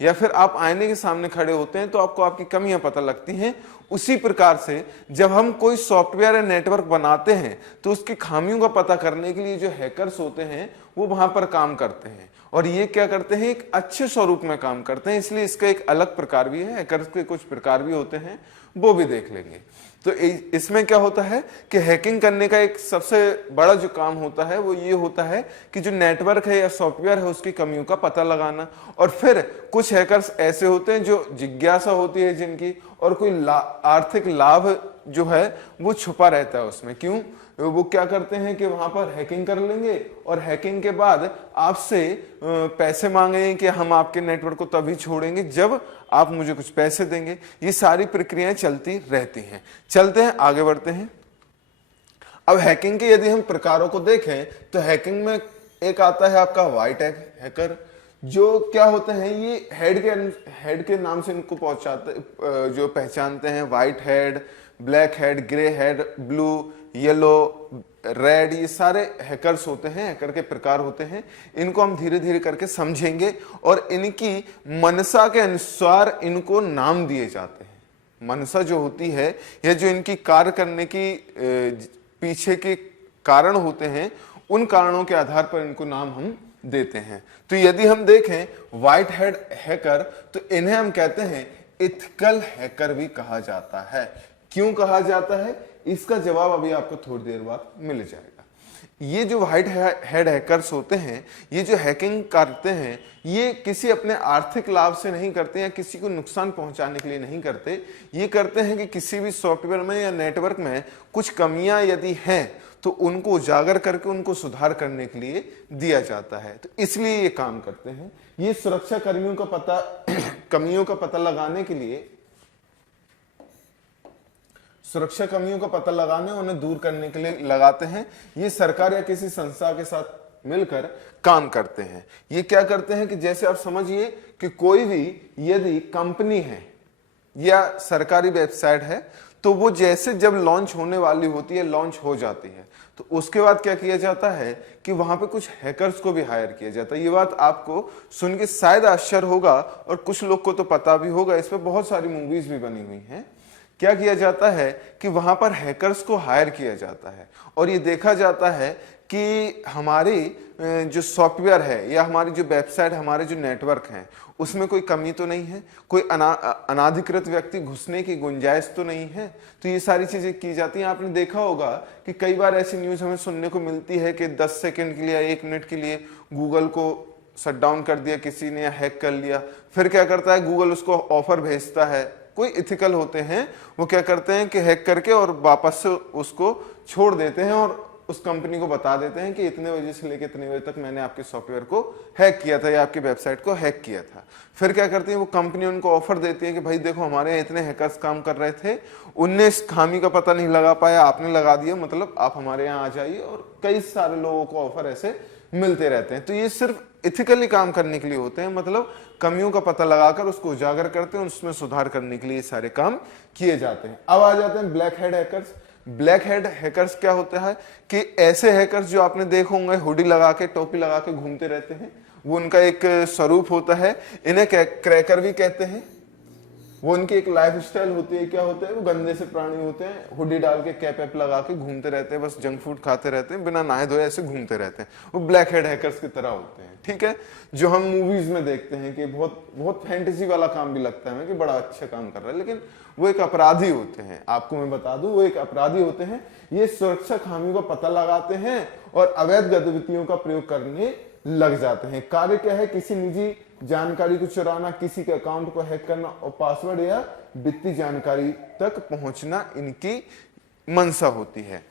या फिर आप आईने के सामने खड़े होते हैं तो आपको आपकी कमियां पता लगती हैं। उसी प्रकार से जब हम कोई सॉफ्टवेयर या नेटवर्क बनाते हैं तो उसकी खामियों का पता करने के लिए जो हैकर्स होते हैं वो वहां पर काम करते हैं, और ये क्या करते हैं, एक अच्छे स्वरूप में काम करते हैं, इसलिए इसका एक अलग प्रकार भी है। हैकर्स के कुछ प्रकार भी होते हैं, वो भी देख लेंगे। तो इसमें क्या होता है कि हैकिंग करने का एक सबसे बड़ा जो काम होता है वो ये होता है कि जो नेटवर्क है या सॉफ्टवेयर है उसकी कमियों का पता लगाना। और फिर कुछ हैकर्स ऐसे होते हैं जो जिज्ञासा होती है जिनकी, और कोई आर्थिक लाभ जो है वो छुपा रहता है उसमें। क्यों? वो क्या करते हैं कि वहां पर हैकिंग कर लेंगे और हैकिंग के बाद आपसे पैसे मांगेंगे कि हम आपके नेटवर्क को तभी छोड़ेंगे जब आप मुझे कुछ पैसे देंगे। ये सारी प्रक्रियाएं चलती रहती हैं। चलते हैं, आगे बढ़ते हैं। अब हैकिंग के यदि हम प्रकारों को देखें तो हैकिंग में एक आता है आपका व्हाइट हैकर, जो क्या होते हैं, ये हेड के नाम से इनको जो पहचानते हैं। White head, black head, grey head, blue, yellow, red, ये सारे हैकर्स होते हैं, हैकर के प्रकार होते हैं। इनको हम धीरे धीरे करके समझेंगे और इनकी मनसा के अनुसार इनको नाम दिए जाते हैं। मनसा जो होती है या जो इनकी कार्य करने की पीछे के कारण होते हैं, उन कारणों के आधार पर इनको नाम हम देते हैं। तो यदि हम देखें व्हाइट हेड हैकर, तो इन्हें हम कहते हैं एथिकल हैकर भी कहा जाता है। क्यों कहा जाता है, इसका जवाब अभी आपको थोड़ी देर बाद मिल जाएगा। ये जो व्हाइट हेड हैकर्स होते हैं, ये जो हैकिंग करते हैं, ये किसी अपने आर्थिक लाभ से नहीं करते या किसी को नुकसान पहुंचाने के लिए नहीं करते। ये करते हैं कि किसी भी सॉफ्टवेयर में या नेटवर्क में कुछ कमियां यदि हैं तो उनको उजागर करके उनको सुधार करने के लिए दिया जाता है। तो इसलिए ये काम करते हैं। ये सुरक्षा कर्मियों का कमियों का पता लगाने के लिए, सुरक्षा कमियों का पता लगाने, उन्हें दूर करने के लिए लगाते हैं। ये सरकार या किसी संस्था के साथ मिलकर काम करते हैं। ये क्या करते हैं कि जैसे आप समझिए कि कोई भी यदि कंपनी है या सरकारी वेबसाइट है, तो वो जैसे जब लॉन्च होने वाली होती है, लॉन्च हो जाती है, तो उसके बाद क्या किया जाता है कि वहां पे कुछ हैकर्स को भी हायर किया जाता है। ये बात आपको सुन के शायद आश्चर्य होगा और कुछ लोग को तो पता भी होगा, इस पर बहुत सारी मूवीज भी बनी हुई हैं। क्या किया जाता है कि वहां पर हैकर्स को हायर किया जाता है और ये देखा जाता है कि हमारी जो सॉफ्टवेयर है या हमारी जो वेबसाइट, हमारे जो नेटवर्क हैं, उसमें कोई कमी तो नहीं है, कोई अनाधिकृत व्यक्ति घुसने की गुंजाइश तो नहीं है। तो ये सारी चीजें की जाती हैं। आपने देखा होगा कि कई बार ऐसी न्यूज हमें सुनने को मिलती है कि 10 सेकंड के लिए या 1 मिनट के लिए गूगल को शट डाउन कर दिया किसी ने या हैक कर लिया। फिर क्या करता है, गूगल उसको ऑफर भेजता है। कोई इथिकल होते हैं, वो क्या करते हैं कि हैक करके और वापस से उसको छोड़ देते हैं और उस कंपनी को बता देते हैं कि इतने बजे से लेकर इतने बजे तक मैंने आपके सॉफ्टवेयर को हैक किया था या आपकी वेबसाइट को हैक किया था। फिर क्या करती है वो कंपनी, उनको ऑफर देती है कि भाई देखो हमारे यहाँ इतने हैकर्स काम कर रहे थे, उनने इस खामी का पता नहीं लगा पाया, आपने लगा दिया, मतलब आप हमारे यहाँ आ जाइए। और कई सारे लोगों को ऑफर ऐसे मिलते रहते हैं। तो ये सिर्फ इथिकली काम करने के लिए होते हैं, मतलब कमियों का पता लगाकर उसको उजागर करते हैं, उसमें सुधार करने के लिए सारे काम किए जाते हैं। अब आ जाते हैं black head hackers. Black head hackers क्या होता है कि ऐसे हैकर्स जो आपने देखे होंगे हुडी लगा के, टोपी लगा के घूमते रहते हैं, वो उनका एक स्वरूप होता है। इन्हें क्रैकर भी कहते हैं। वो उनकी एक लाइफ स्टाइल होती है। क्या होते हैं, वो गंदे से प्राणी होते हैं, हुडी डाल के कैप वैप लगा के घूमते रहते हैं, बस जंक फूड खाते रहते हैं, बिना नहाए धोए ऐसे घूमते रहते हैं। वो ब्लैक हेड हैकर्स की तरह होते हैं, ठीक है, जो हम मूवीज में देखते हैं कि बहुत बहुत फैंटेसी वाला काम भी लगता है हमें कि बड़ा अच्छा काम कर रहा है, लेकिन वो एक अपराधी होते हैं। आपको मैं बता दूं, वो एक अपराधी होते हैं। ये सुरक्षा खामियों का पता लगाते हैं और अवैध गतिविधियों का प्रयोग करने लग जाते हैं। कार्य क्या है, किसी निजी जानकारी को चुराना, किसी के अकाउंट को हैक करना और पासवर्ड या वित्तीय जानकारी तक पहुंचना इनकी मंशा होती है।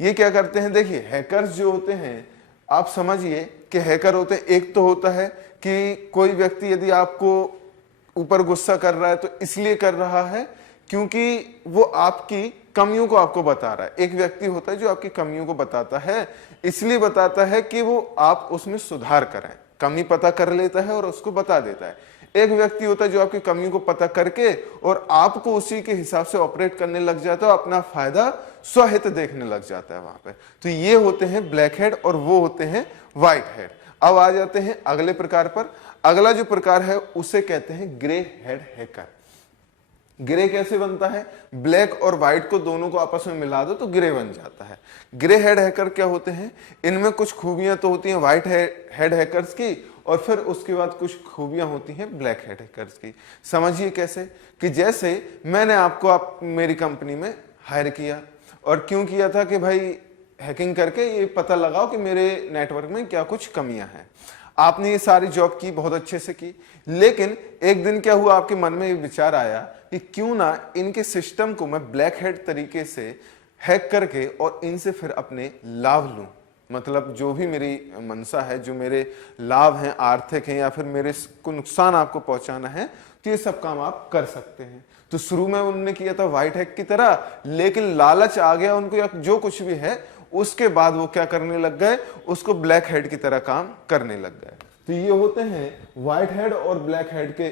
ये क्या करते हैं, देखिए हैकर्स जो होते हैं, आप समझिए कि हैकर होते हैं, एक तो होता है कि कोई व्यक्ति यदि आपको ऊपर गुस्सा कर रहा है तो इसलिए कर रहा है क्योंकि वो आपकी कमियों को आपको बता रहा है। एक व्यक्ति होता है जो आपकी कमियों को बताता है, इसलिए बताता है कि वो आप उसमें सुधार करें, कमी पता कर लेता है और उसको बता देता है। एक व्यक्ति होता है जो आपकी कमियों को पता करके और आपको उसी के हिसाब से ऑपरेट करने लग जाता है, अपना फायदा स्वहित देखने लग जाता है वहां पे। तो ये होते हैं ब्लैक हेड और वो होते हैं व्हाइट हेड। अब आ जाते हैं अगले प्रकार पर। अगला जो प्रकार है उसे कहते हैं ग्रे हेड हैकर। ग्रे कैसे बनता है? ब्लैक और व्हाइट को दोनों को आपस में मिला दो तो ग्रे बन जाता है। ग्रे हेड हैकर क्या होते हैं? इनमें कुछ खूबियां तो होती हैं व्हाइट हेड हैकर्स की, और फिर उसके बाद कुछ खूबियां होती हैं ब्लैक हेड हैकर्स की। समझिए कैसे, कि जैसे मैंने आपको मेरी कंपनी में हायर किया, और क्यों किया था कि भाई हैकिंग करके ये पता लगाओ कि मेरे नेटवर्क में क्या कुछ कमियां हैं। आपने ये सारी जॉब की, बहुत अच्छे से की, लेकिन एक दिन क्या हुआ, आपके मन में ये विचार आया कि क्यों ना इनके सिस्टम को मैं ब्लैक हेड तरीके से हैक करके और इनसे फिर अपने लाभ लूं। मतलब जो भी मेरी मनसा है, जो मेरे लाभ हैं, आर्थिक हैं, या फिर मेरे को नुकसान आपको पहुंचाना है, तो ये सब काम आप कर सकते हैं। तो शुरू में उन्होंने किया था व्हाइट हैक की तरह, लेकिन लालच आ गया उनको या जो कुछ भी है, उसके बाद वो क्या करने लग गए, उसको ब्लैक हेड की तरह काम करने लग गए। तो ये होते हैं व्हाइट हेड और ब्लैक हेड के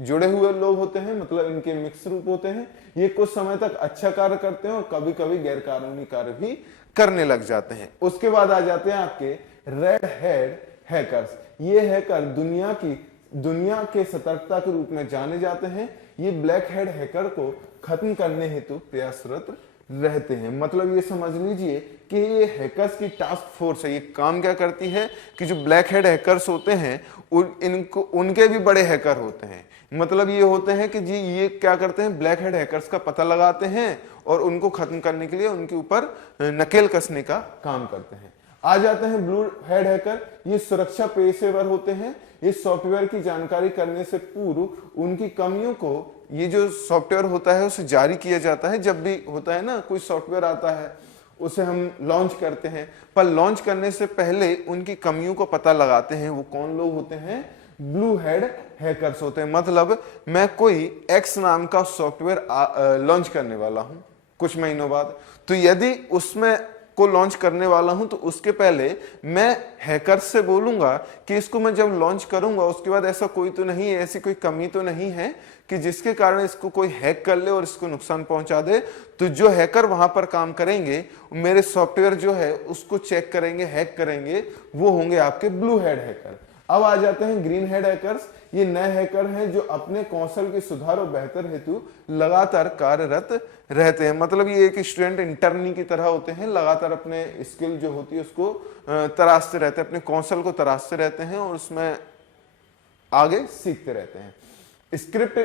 जुड़े हुए लोग होते हैं, मतलब इनके मिक्स रूप होते हैं। ये कुछ समय तक अच्छा कार्य करते हैं और कभी कभी गैर कानूनी कार्य भी करने लग जाते हैं। उसके बाद आ जाते हैं आपके रेड हेड हैकर्स। ये हैकर दुनिया के सतर्कता के रूप में जाने जाते हैं। ये ब्लैक हेड हैकर को खत्म करने हेतु प्रयासरत रहते हैं। मतलब ये समझ लीजिए कि ये हैकर्स की टास्क फोर्स है। ये काम क्या करती है कि जो ब्लैक हेड हैकर्स होते हैं उनके भी बड़े हैकर होते हैं। मतलब ये होते हैं कि जी ये क्या करते हैं, ब्लैक हेड हैकर्स का पता लगाते हैं और उनको खत्म करने के लिए उनके ऊपर नकेल कसने का काम करते हैं। आ जाते हैं ब्लू हेड हैकर। ये सुरक्षा पेशेवर होते हैं। ये सॉफ्टवेयर की जानकारी करने से पूर्व उनकी कमियों को, ये जो सॉफ्टवेयर होता है उसे जारी किया जाता है। जब भी होता है ना, कोई सॉफ्टवेयर आता है उसे हम लॉन्च करते हैं, पर लॉन्च करने से पहले उनकी कमियों को पता लगाते हैं। वो कौन लोग होते हैं? ब्लू हेड हैकर्स होते हैं। मतलब मैं कोई एक्स नाम का सॉफ्टवेयर लॉन्च करने वाला हूं कुछ महीनों बाद, तो यदि उसमें को लॉन्च करने वाला हूं तो उसके पहले मैं हैकर से बोलूंगा कि इसको मैं जब लॉन्च करूंगा उसके बाद ऐसा कोई तो नहीं है, ऐसी कोई कमी तो नहीं है कि जिसके कारण इसको कोई हैक कर ले और इसको नुकसान पहुंचा दे। तो जो हैकर वहां पर काम करेंगे, मेरे सॉफ्टवेयर जो है उसको चेक करेंगे, हैक करेंगे, वो होंगे आपके ब्लू हेड हैकर। अब आ जाते हैं ग्रीन हेड हैकर्स। ये नए हैकर हैं जो अपने कौशल के सुधार और बेहतर हेतु लगातार कार्यरत रहते हैं। मतलब ये एक स्टूडेंट इंटर्नी की तरह होते हैं, लगातार अपने स्किल जो होती है उसको तराशते रहते हैं, अपने कौशल को तराशते रहते हैं और उसमें आगे सीखते रहते हैं। स्क्रिप्ट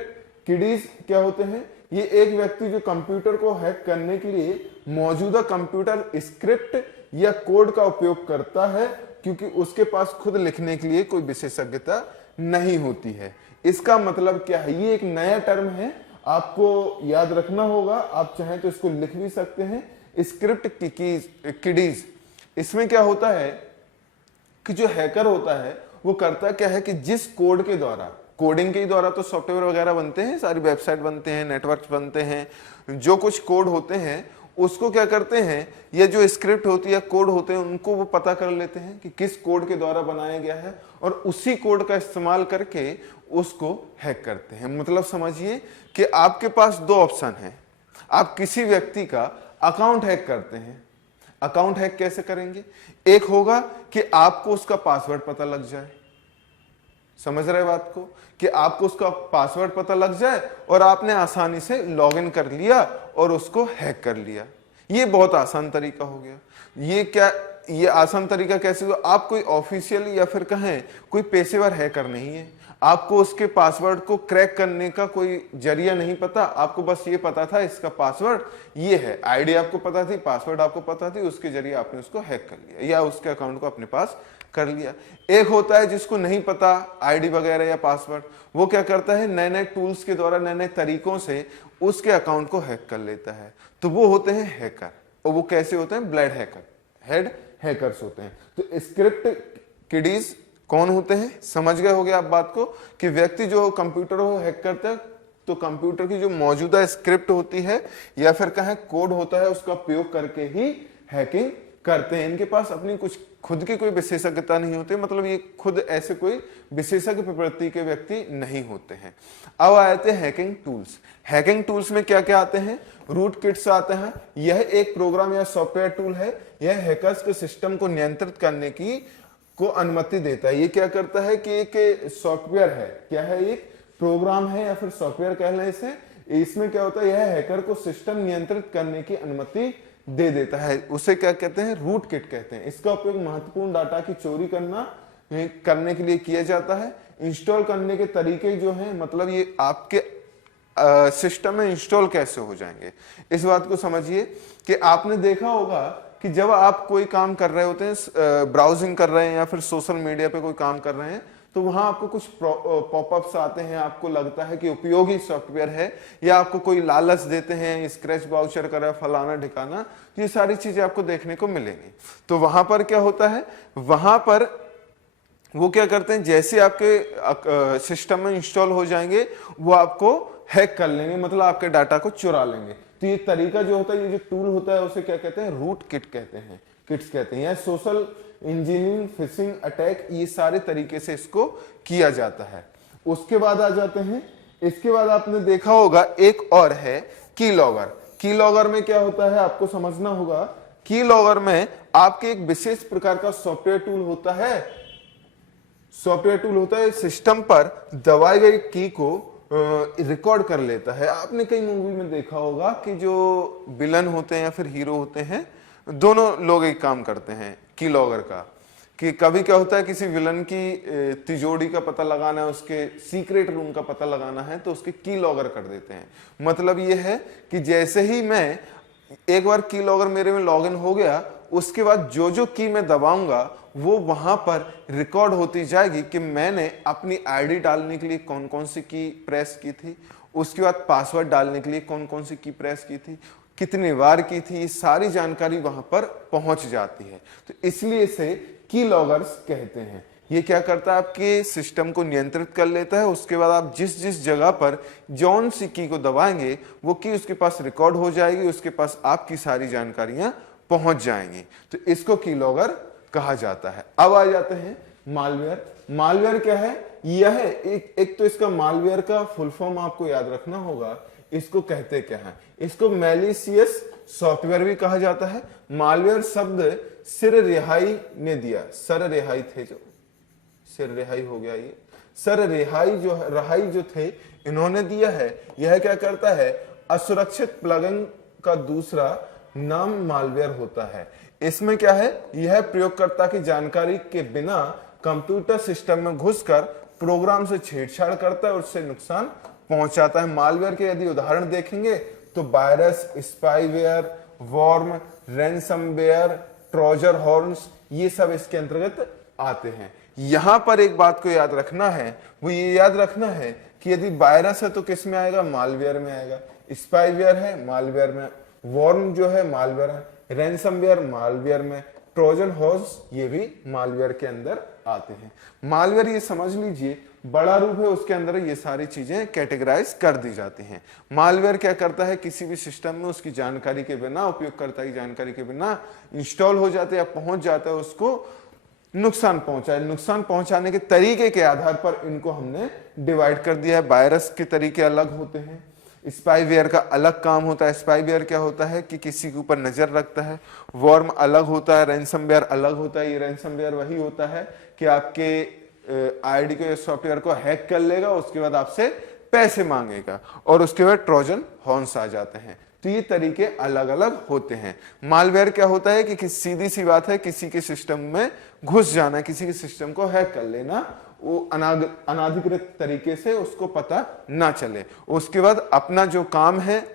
किडीज क्या होते हैं? ये एक व्यक्ति जो कंप्यूटर को हैक करने के लिए मौजूदा कंप्यूटर स्क्रिप्ट या कोड का उपयोग करता है, क्योंकि उसके पास खुद लिखने के लिए कोई विशेषज्ञता नहीं होती है। इसका मतलब क्या है? ये एक नया टर्म है, आपको याद रखना होगा। आप चाहें तो इसको लिख भी सकते हैं, स्क्रिप्ट किडीज। इसमें क्या होता है कि जो हैकर होता है वो करता क्या है कि जिस कोड के द्वारा, कोडिंग के ही द्वारा तो सॉफ्टवेयर वगैरह बनते हैं, सारी वेबसाइट बनते हैं, नेटवर्क बनते हैं, जो कुछ कोड होते हैं उसको क्या करते हैं, ये जो स्क्रिप्ट होती है, कोड होते हैं, उनको वो पता कर लेते हैं कि किस कोड के द्वारा बनाया गया है और उसी कोड का इस्तेमाल करके उसको हैक करते हैं। मतलब समझिए कि आपके पास दो ऑप्शन हैं। आप किसी व्यक्ति का अकाउंट हैक करते हैं। अकाउंट हैक कैसे करेंगे? एक होगा कि आपको उसका पासवर्ड पता लग जाए, समझ रहे बात को, कि आपको उसका पासवर्ड पता लग जाए और आपने आसानी से लॉगिन कर लिया और उसको हैक कर लिया। ये बहुत आसान तरीका हो गया। ये आसान तरीका कैसे हुआ? आप कोई ऑफिशियल या फिर कहें कोई पेशेवर हैकर नहीं है, आपको उसके पासवर्ड को क्रैक करने का कोई जरिया नहीं पता, आपको बस ये पता था इसका पासवर्ड ये है, आईडी आपको पता थी, पासवर्ड आपको पता थी, उसके जरिए आपने उसको हैक कर लिया या उसके अकाउंट को अपने पास कर लिया। एक होता है जिसको नहीं पता आईडी वगैरह या पासवर्ड, वो क्या करता है, नए नए टूल्स के द्वारा, नए नए तरीकों से उसके अकाउंट को हैक कर लेता है। तो वो होते हैं हैकर। और वो कैसे होते हैं? ब्लैक हैकर, हेड हैकर्स होते हैं। तो स्क्रिप्ट किडीज कौन होते हैं? समझ गए होगे आप बात को, कि व्यक्ति जो कंप्यूटर को हैक करता है तो कंप्यूटर की जो मौजूदा स्क्रिप्ट होती है या फिर कहें कोड होता है उसका उपयोग करके ही हैकिंग करते हैं। इनके पास अपनी कुछ खुद की कोई विशेषज्ञता नहीं होती, मतलब ये खुद ऐसे कोई विशेषज्ञ प्रवृत्ति के व्यक्ति नहीं होते हैं। अब आते हैं हैकिंग टूल्स। हैकिंग टूल्स में क्या क्या आते हैं? रूट किट्स आते हैं। यह एक प्रोग्राम या सॉफ्टवेयर टूल है। यह हैकर्स के सिस्टम को नियंत्रित करने की को अनुमति देता है। ये क्या करता है कि एक सॉफ्टवेयर है, क्या है, एक प्रोग्राम है या फिर सॉफ्टवेयर कह लें इसे, इसमें क्या होता है, यह हैकर को सिस्टम नियंत्रित करने की अनुमति दे देता है। उसे क्या कहते हैं, रूट किट कहते हैं। इसका उपयोग महत्वपूर्ण डाटा की चोरी करने के लिए किया जाता है। इंस्टॉल करने के तरीके जो हैं, मतलब ये आपके सिस्टम में इंस्टॉल कैसे हो जाएंगे, इस बात को समझिए कि आपने देखा होगा कि जब आप कोई काम कर रहे होते हैं, ब्राउजिंग कर रहे हैं या फिर सोशल मीडिया पे कोई काम कर रहे हैं, तो वहां आपको कुछ पॉपअप्स आते हैं, आपको लगता है कि उपयोगी सॉफ्टवेयर है, या आपको कोई लालच देते हैं, स्क्रैच वाउचर करा फलाना ठिकाना, ये सारी चीजें आपको देखने को मिलेंगी। तो वहां पर क्या होता है, वहां पर वो क्या करते हैं, जैसे आपके सिस्टम में इंस्टॉल हो जाएंगे वो आपको हैक कर लेंगे, मतलब आपके डाटा को चुरा लेंगे। तो ये तरीका जो होता है, ये जो टूल होता है, उसे क्या कहते हैं, रूट किट कहते हैं, किट्स कहते हैं। या सोशल इंजीनियरिंग, फिशिंग अटैक, ये सारे तरीके से इसको किया जाता है। उसके बाद आ जाते हैं, इसके बाद आपने देखा होगा एक और है कीलॉगर। कीलॉगर में क्या होता है आपको समझना होगा। कीलॉगर में आपके एक विशेष प्रकार का सॉफ्टवेयर टूल होता है, सिस्टम पर दबाई गई की को रिकॉर्ड कर लेता है। आपने कई मूवी में देखा होगा कि जो विलन होते हैं या फिर हीरो होते हैं, दोनों लोग एक काम करते हैं कीलॉगर का, कि कभी क्या होता है, किसी विलन की तिजोरी का पता लगाना है, उसके सीक्रेट रूम का पता लगाना है, तो उसके कीलॉगर कर देते हैं। मतलब ये है कि जैसे ही मैं एक बार कीलॉगर मेरे में लॉगिन हो गया, उसके बाद जो जो की मैं दबाऊंगा वो वहां पर रिकॉर्ड होती जाएगी कि मैंने अपनी आईडी डालने के लिए कौन कौन सी की प्रेस की थी, उसके बाद पासवर्ड डालने के लिए कौन कौन सी की प्रेस की थी, कितनी बार की थी, ये सारी जानकारी वहां पर पहुंच जाती है। तो इसलिए इसे कीलॉगर्स कहते हैं। ये क्या करता है, आपके सिस्टम को नियंत्रित कर लेता है। उसके बाद आप जिस जिस जगह पर जौन सी की को दबाएंगे वो की उसके पास रिकॉर्ड हो जाएगी, उसके पास आपकी सारी जानकारियां पहुंच जाएंगी। तो इसको कीलॉगर कहा जाता है। अब आ जाते हैं मालवेयर। मालवेयर क्या है, यह है एक तो इसका मालवेयर का फुल फॉर्म आपको याद रखना होगा। इसको कहते क्या है, इसको मैलिशियस सॉफ्टवेयर भी कहा जाता है। मालवेयर शब्द सिर रिहाई ने दिया, सर रिहाई थे, जो सिर रिहाई हो गया, ये सर रिहाई जो थे इन्होंने दिया है। यह क्या करता है, असुरक्षित प्लगइन का दूसरा नाम मालवेयर होता है। इसमें क्या है, यह प्रयोगकर्ता की जानकारी के बिना कंप्यूटर सिस्टम में घुसकर प्रोग्राम से छेड़छाड़ करता है और उससे नुकसान पहुंचाता है। मालवेयर के यदि उदाहरण देखेंगे तो virus, spyware, worm, ransomware, trojan horns, ये सब इसके अंतर्गत आते हैं। यहां पर एक बात को याद रखना है, वो ये याद रखना है कि यदि वायरस है तो किस में आएगा, मालवेयर में आएगा। स्पाईवेयर है, मालवेयर में। वॉर्म जो है, मालवेयर है। रैनसमवेयर, मालवेयर में। ट्रोजन हॉर्स, ये भी मालवेयर के अंदर आते हैं। मालवेयर, ये समझ लीजिए, बड़ा रूप है, उसके अंदर ये सारी चीजें कैटेगराइज कर दी जाती हैं। मालवेयर क्या करता है, किसी भी सिस्टम में उसकी जानकारी के बिना, उपयोगकर्ता की जानकारी के बिना इंस्टॉल हो जाते हैं या पहुंच जाता है, उसको नुकसान पहुंचाए। नुकसान पहुंचाने के तरीके के आधार पर इनको हमने डिवाइड कर दिया है। वायरस के तरीके अलग होते हैं, स्पाईवेयर का अलग काम होता है। स्पाईवेयर क्या होता है कि किसी के ऊपर नजर रखता है। वॉर्म अलग होता है, रैनसमवेयर अलग होता है। ये रैनसमवेयर वही होता है कि आपके आईडी को या सॉफ्टवेयर को हैक कर लेगा, उसके बाद आपसे पैसे मांगेगा, और उसके बाद ट्रोजन हॉर्न्स आ जाते हैं। तो ये तरीके अलग अलग होते हैं। मालवेयर क्या होता है कि सीधी सी बात है, किसी के सिस्टम में घुस जाना, किसी के सिस्टम को हैक कर लेना, वो अनाधिकृत तरीके से उसको पता ना चले। उसके बाद अपना जो काम है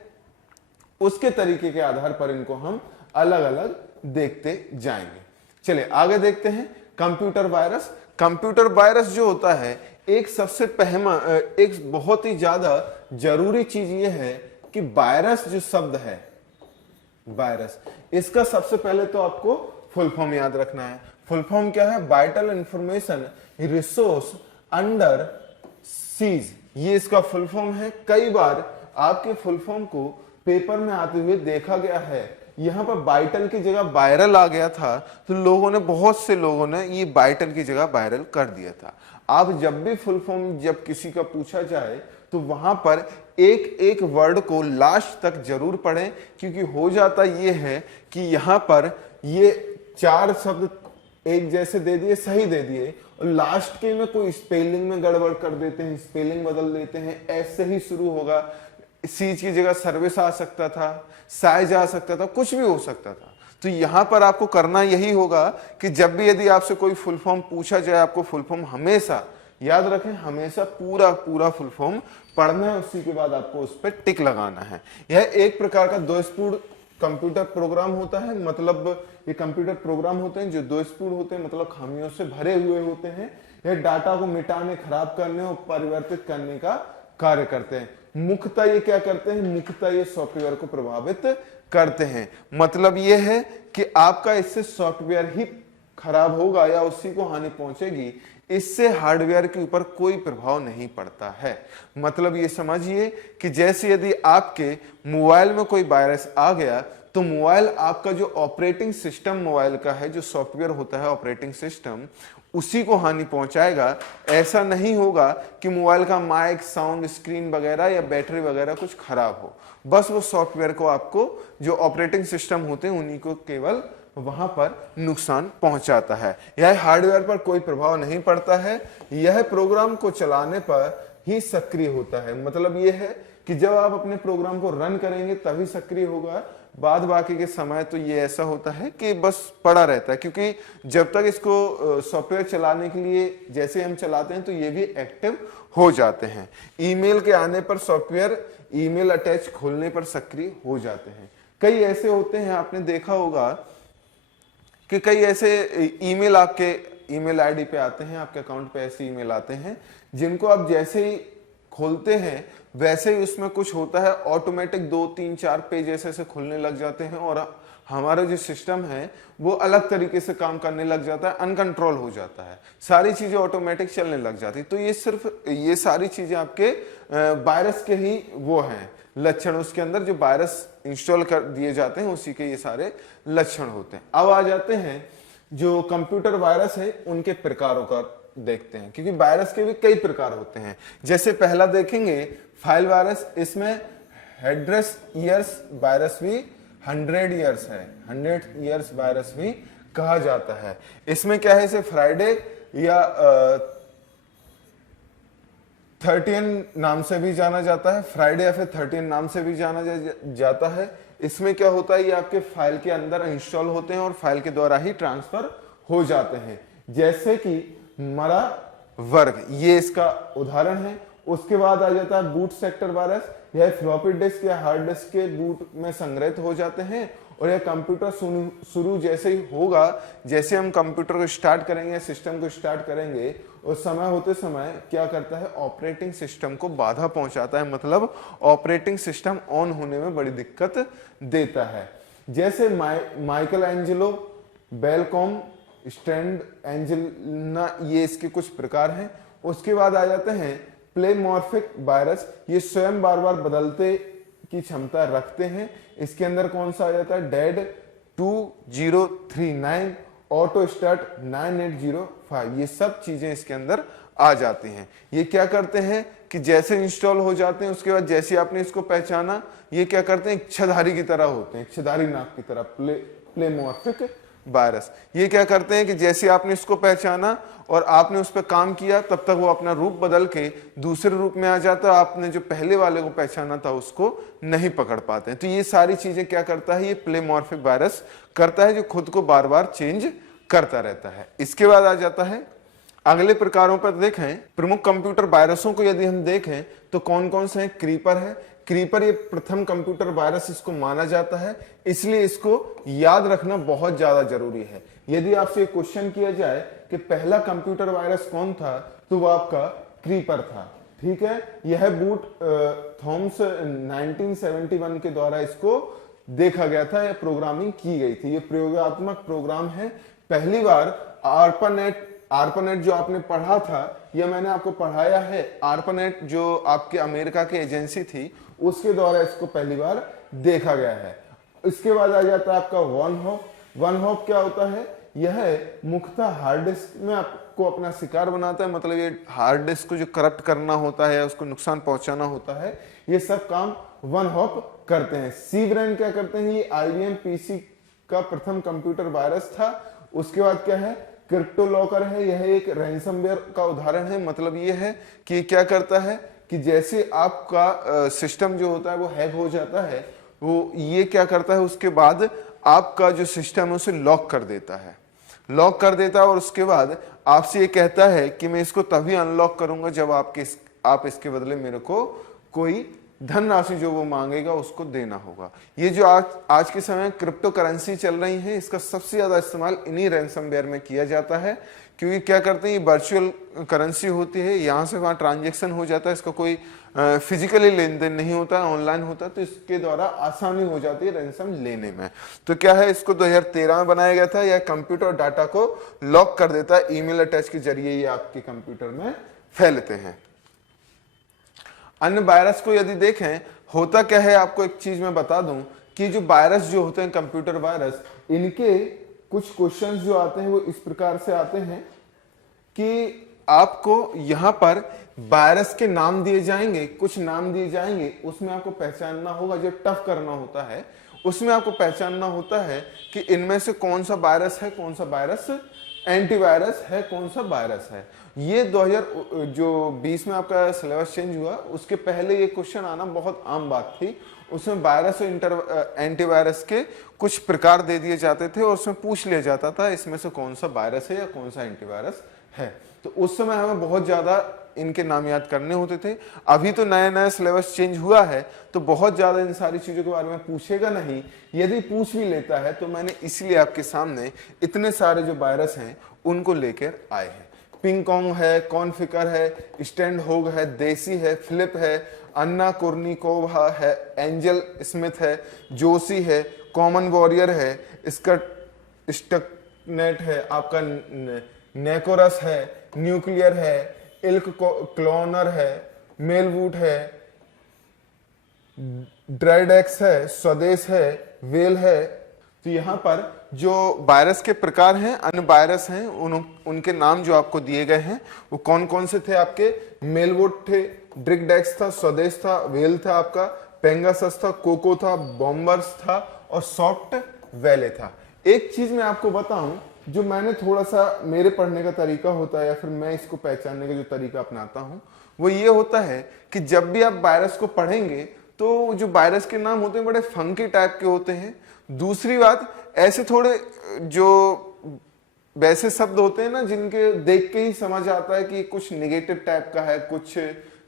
उसके तरीके के आधार पर इनको हम अलग अलग देखते जाएंगे। चलिए आगे देखते हैं कंप्यूटर वायरस। कंप्यूटर वायरस जो होता है, एक एक बहुत ही ज्यादा जरूरी चीज ये है कि वायरस जो शब्द है, वायरस, इसका सबसे पहले तो आपको फुल फॉर्म याद रखना है। फुल फॉर्म क्या है, vital information resource under seize, ये इसका फुल फॉर्म है। कई बार आपके फुल फॉर्म को पेपर में आते हुए देखा गया है। यहां पर वाइटल की जगह वायरल आ गया था, तो बहुत से लोगों ने ये वाइटल की जगह वायरल कर दिया था। आप जब भी फुल फॉर्म जब किसी का पूछा जाए तो वहां पर एक एक वर्ड को लास्ट तक जरूर पढ़ें, क्योंकि हो जाता ये है कि यहां पर ये 4 शब्द एक जैसे दे दिए, सही दे दिए, और लास्ट के में कोई स्पेलिंग में गड़बड़ कर देते हैं, स्पेलिंग बदल देते हैं, ऐसे ही शुरू होगा, सीज की जगह सर्विस आ सकता था, साइज आ सकता था, कुछ भी हो सकता था। तो यहां पर आपको करना यही होगा कि जब भी यदि आपसे कोई फुल फॉर्म पूछा जाए, आपको फुल फॉर्म हमेशा याद रखें, हमेशा पूरा पूरा फुल फॉर्म पढ़ना है, उसी के बाद आपको उस पर टिक लगाना है। यह एक प्रकार का दो स्पूड कंप्यूटर प्रोग्राम होता है, मतलब ये कंप्यूटर प्रोग्राम होते हैं जो दो स्पूड होते हैं, मतलब खामियों से भरे हुए होते हैं। यह डाटा को मिटाने, खराब करने और परिवर्तित करने का कार्य करते हैं। मुख्यतः ये क्या करते हैं, मुख्यतः ये सॉफ्टवेयर को प्रभावित करते हैं। मतलब ये है कि आपका इससे सॉफ्टवेयर ही खराब होगा या उसी को हानि पहुंचेगी, इससे हार्डवेयर के ऊपर कोई प्रभाव नहीं पड़ता है। मतलब ये समझिए कि जैसे यदि आपके मोबाइल में कोई वायरस आ गया तो मोबाइल, आपका जो ऑपरेटिंग सिस्टम मोबाइल का है, जो सॉफ्टवेयर होता है ऑपरेटिंग सिस्टम, उसी को हानि पहुंचाएगा। ऐसा नहीं होगा कि मोबाइल का माइक, साउंड, स्क्रीन वगैरह या बैटरी वगैरह कुछ खराब हो, बस वो सॉफ्टवेयर को, आपको जो ऑपरेटिंग सिस्टम होते हैं उन्हीं को केवल वहां पर नुकसान पहुंचाता है। यह हार्डवेयर पर कोई प्रभाव नहीं पड़ता है, यह प्रोग्राम को चलाने पर ही सक्रिय होता है। मतलब यह है कि जब आप अपने प्रोग्राम को रन करेंगे तभी सक्रिय होगा, बाद बाकी के समय तो ये ऐसा होता है कि बस पड़ा रहता है, क्योंकि जब तक इसको सॉफ्टवेयर चलाने के लिए जैसे हम चलाते हैं तो ये भी एक्टिव हो जाते हैं। ईमेल के आने पर सॉफ्टवेयर ईमेल अटैच खोलने पर सक्रिय हो जाते हैं। कई ऐसे होते हैं, आपने देखा होगा कि कई ऐसे ईमेल आपके ईमेल आईडी पे आते हैं, आपके अकाउंट पे ऐसे ईमेल आते हैं जिनको आप जैसे ही खोलते हैं वैसे ही उसमें कुछ होता है, ऑटोमेटिक 2, 3, 4 पेज ऐसे खुलने लग जाते हैं और हमारा जो सिस्टम है वो अलग तरीके से काम करने लग जाता है, अनकंट्रोल हो जाता है, सारी चीजें ऑटोमेटिक चलने लग जाती है। तो ये सिर्फ ये सारी चीजें आपके वायरस के ही वो हैं लक्षण, उसके अंदर जो वायरस इंस्टॉल कर दिए जाते हैं उसी के ये सारे लक्षण होते हैं। अब आ जाते हैं जो कंप्यूटर वायरस है उनके प्रकारों का देखते हैं, क्योंकि वायरस के भी कई प्रकार होते हैं। जैसे पहला देखेंगे फाइल वायरस, इसमें हेड्रेस ईयर्स वायरस भी 100 ईयर्स है, 100 ईयर्स वायरस भी कहा जाता है। इसमें क्या है, इसे फ्राइडे या 13 नाम से भी जाना जाता है, फ्राइडे या फिर 13 नाम से भी जाना जाता है। इसमें क्या होता है, ये आपके फाइल के अंदर इंस्टॉल होते हैं और फाइल के द्वारा ही ट्रांसफर हो जाते हैं। जैसे कि मरा वर्ग, ये इसका उदाहरण है। उसके बाद आ जाता है बूट सेक्टर वायरस, यह फ्लॉपी डिस्क या हार्ड डिस्क के बूट में संग्रहित हो जाते हैं और यह कंप्यूटर शुरू जैसे ही होगा, जैसे हम कंप्यूटर को स्टार्ट करेंगे, सिस्टम को स्टार्ट करेंगे, उस समय होते समय क्या करता है, ऑपरेटिंग सिस्टम को बाधा पहुंचाता है, मतलब ऑपरेटिंग सिस्टम ऑन होने में बड़ी दिक्कत देता है। जैसे माइकल एंजेलो, बेलकॉम, स्टैंड एंजेलिना, ये इसके कुछ प्रकार हैं। उसके बाद आ जाते हैं प्लेमॉर्फिक वायरस, ये स्वयं बार बार बदलते की क्षमता रखते हैं। इसके अंदर कौन सा आ जाता है, डेड 2039, ऑटो स्टार्ट 9805, ये सब चीजें इसके अंदर आ जाती हैं। ये क्या करते हैं कि जैसे इंस्टॉल हो जाते हैं उसके बाद जैसे आपने इसको पहचाना, ये क्या करते हैं, इच्छाधारी की तरह होते हैं, इच्छाधारी नाक की तरह, प्लेमॉर्फिक वायरस। ये क्या करते हैं कि जैसे आपने इसको पहचाना और आपने उस पर काम किया, तब तक वो अपना रूप बदल के दूसरे रूप में आ जाता है, आपने जो पहले वाले को पहचाना था उसको नहीं पकड़ पाते हैं। तो ये सारी चीजें क्या करता है, ये प्लेमॉर्फिक वायरस करता है, जो खुद को बार बार चेंज करता रहता है। इसके बाद आ जाता है अगले प्रकारों पर देखें, प्रमुख कंप्यूटर वायरसों को यदि हम देखें तो कौन कौन से हैं, क्रीपर है। क्रीपर ये प्रथम कंप्यूटर वायरस इसको माना जाता है, इसलिए इसको याद रखना बहुत ज्यादा जरूरी है। यदि आपसे क्वेश्चन किया जाए कि पहला कंप्यूटर वायरस कौन था, तो वो आपका क्रीपर था। ठीक है, यह बूट थॉम्स 1971 के द्वारा इसको देखा गया था, यह प्रोग्रामिंग की गई थी। ये प्रयोगात्मक प्रोग्राम है। पहली बार ARPANET जो आपने पढ़ा था, यह मैंने आपको पढ़ाया है। ARPANET जो आपके अमेरिका की एजेंसी थी, उसके द्वारा इसको पहली बार देखा गया है। इसके बाद आ जाता है आपका वन हॉप क्या होता है, यह मुख्यतः हार्ड डिस्क में आपको अपना शिकार बनाता है, मतलब ये हार्ड डिस्क को जो करप्ट करना होता है, उसको नुकसान पहुंचाना होता है, ये सब काम वन हॉप करते हैं। सीब्रेन क्या करते हैं, ये IBM PC का प्रथम कंप्यूटर वायरस था। उसके बाद क्या है, क्रिप्टोलॉकर है, यह एक रैंसमवेयर का उदाहरण है। मतलब ये है कि क्या करता है कि जैसे आपका सिस्टम जो होता है वो हैक हो जाता है, वो ये क्या करता है, उसके बाद आपका जो सिस्टम है उसे लॉक कर देता है, लॉक कर देता है और उसके बाद आपसे ये कहता है कि मैं इसको तभी अनलॉक करूंगा जब आप इसके बदले मेरे को कोई धनराशि जो वो मांगेगा उसको देना होगा। ये जो आज के समय क्रिप्टो करेंसी चल रही है, इसका सबसे ज्यादा इस्तेमाल इन्हीं रैनसमवेयर में किया जाता है, क्योंकि क्या करते हैं, ये वर्चुअल करेंसी होती है, यहाँ से वहाँ ट्रांजैक्शन हो जाता है, इसका कोई फिजिकली लेन देन नहीं होता है, ऑनलाइन होता है, तो इसके द्वारा आसानी हो जाती है रैनसम लेने में। तो क्या है, इसको 2013 में बनाया गया था। यह कंप्यूटर डाटा को लॉक कर देता है, ईमेल अटैच के जरिए ये आपके कंप्यूटर में फैलते हैं। अन्य वायरस को यदि देखें, होता क्या है, आपको एक चीज मैं बता दूं कि जो वायरस जो होते हैं कंप्यूटर वायरस, इनके कुछ क्वेश्चंस जो आते हैं वो इस प्रकार से आते हैं कि आपको यहां पर वायरस के नाम दिए जाएंगे, कुछ नाम दिए जाएंगे, उसमें आपको पहचानना होगा, जो टफ करना होता है उसमें आपको पहचानना होता है कि इनमें से कौन सा वायरस है, कौन सा वायरस एंटीवायरस है, कौन सा वायरस है। ये 2020 में आपका सिलेबस चेंज हुआ, उसके पहले ये क्वेश्चन आना बहुत आम बात थी। उसमें वायरस और एंटीवायरस के कुछ प्रकार दे दिए जाते थे और उसमें पूछ लिया जाता था इसमें से कौन सा वायरस है या कौन सा एंटीवायरस है। तो उस समय हमें बहुत ज्यादा इनके नाम याद करने होते थे। अभी तो नया नया सिलेबस चेंज हुआ है, तो बहुत ज्यादा इन सारी चीजों के बारे में पूछेगा नहीं। यदि पूछ भी लेता है तो मैंने इसलिए आपके सामने इतने सारे जो वायरस हैं उनको लेकर आए हैं। पिंगकोंग है, कॉनफिकर है, स्टैंड होग है, देसी है, फिलिप है, अन्ना कोर्निकोवा है, एंजल स्मिथ है, जोशी है, कॉमन वॉरियर है, स्टकनेट है, आपका नेकोरस है, न्यूक्लियर है, इल्क क्लोनर है, मेलवूट है, ड्राइडेक्स है, स्वदेश है, वेल है। तो यहां पर जो वायरस के प्रकार हैं, अन्य वायरस हैं, उनके नाम जो आपको दिए गए हैं वो कौन कौन से थे आपके, मेलवुड थे, ड्रिगडेक्स था, स्वदेश था, वेल था, आपका पेंगासस था, कोको था, बॉम्बर्स था और सॉफ्ट वेले था। एक चीज मैं आपको बताऊं, जो मैंने थोड़ा सा मेरे पढ़ने का तरीका होता है या फिर मैं इसको पहचानने का जो तरीका अपनाता हूं वो ये होता है कि जब भी आप वायरस को पढ़ेंगे तो जो वायरस के नाम होते हैं बड़े फंकी टाइप के होते हैं। दूसरी बात, ऐसे थोड़े जो वैसे शब्द होते हैं ना जिनके देख के ही समझ आता है कि कुछ नेगेटिव टाइप का है, कुछ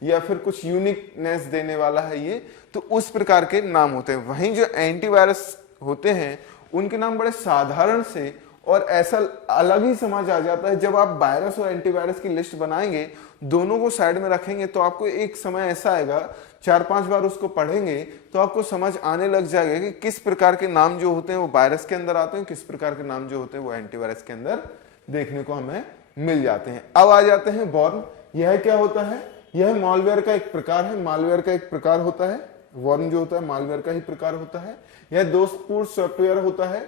या फिर कुछ यूनिकनेस देने वाला है ये, तो उस प्रकार के नाम होते हैं। वहीं जो एंटीवायरस होते हैं उनके नाम बड़े साधारण से और ऐसा अलग ही समझ आ जाता है। जब आप वायरस और एंटीवायरस की लिस्ट बनाएंगे, दोनों को साइड में रखेंगे, तो आपको एक समय ऐसा आएगा, 4-5 बार उसको पढ़ेंगे तो आपको समझ आने लग जाएगा कि किस प्रकार के नाम जो होते हैं वो वायरस के अंदर आते हैं, किस प्रकार के नाम जो होते हैं वो एंटीवायरस के अंदर देखने को हमें मिल जाते हैं। अब आ जाते हैं वॉर्म। यह क्या होता है, यह मालवेयर का एक प्रकार है, मालवेयर का एक प्रकार होता है। वॉर्म जो होता है मालवेयर का ही प्रकार होता है। यह दोषपूर्ण सॉफ्टवेयर होता है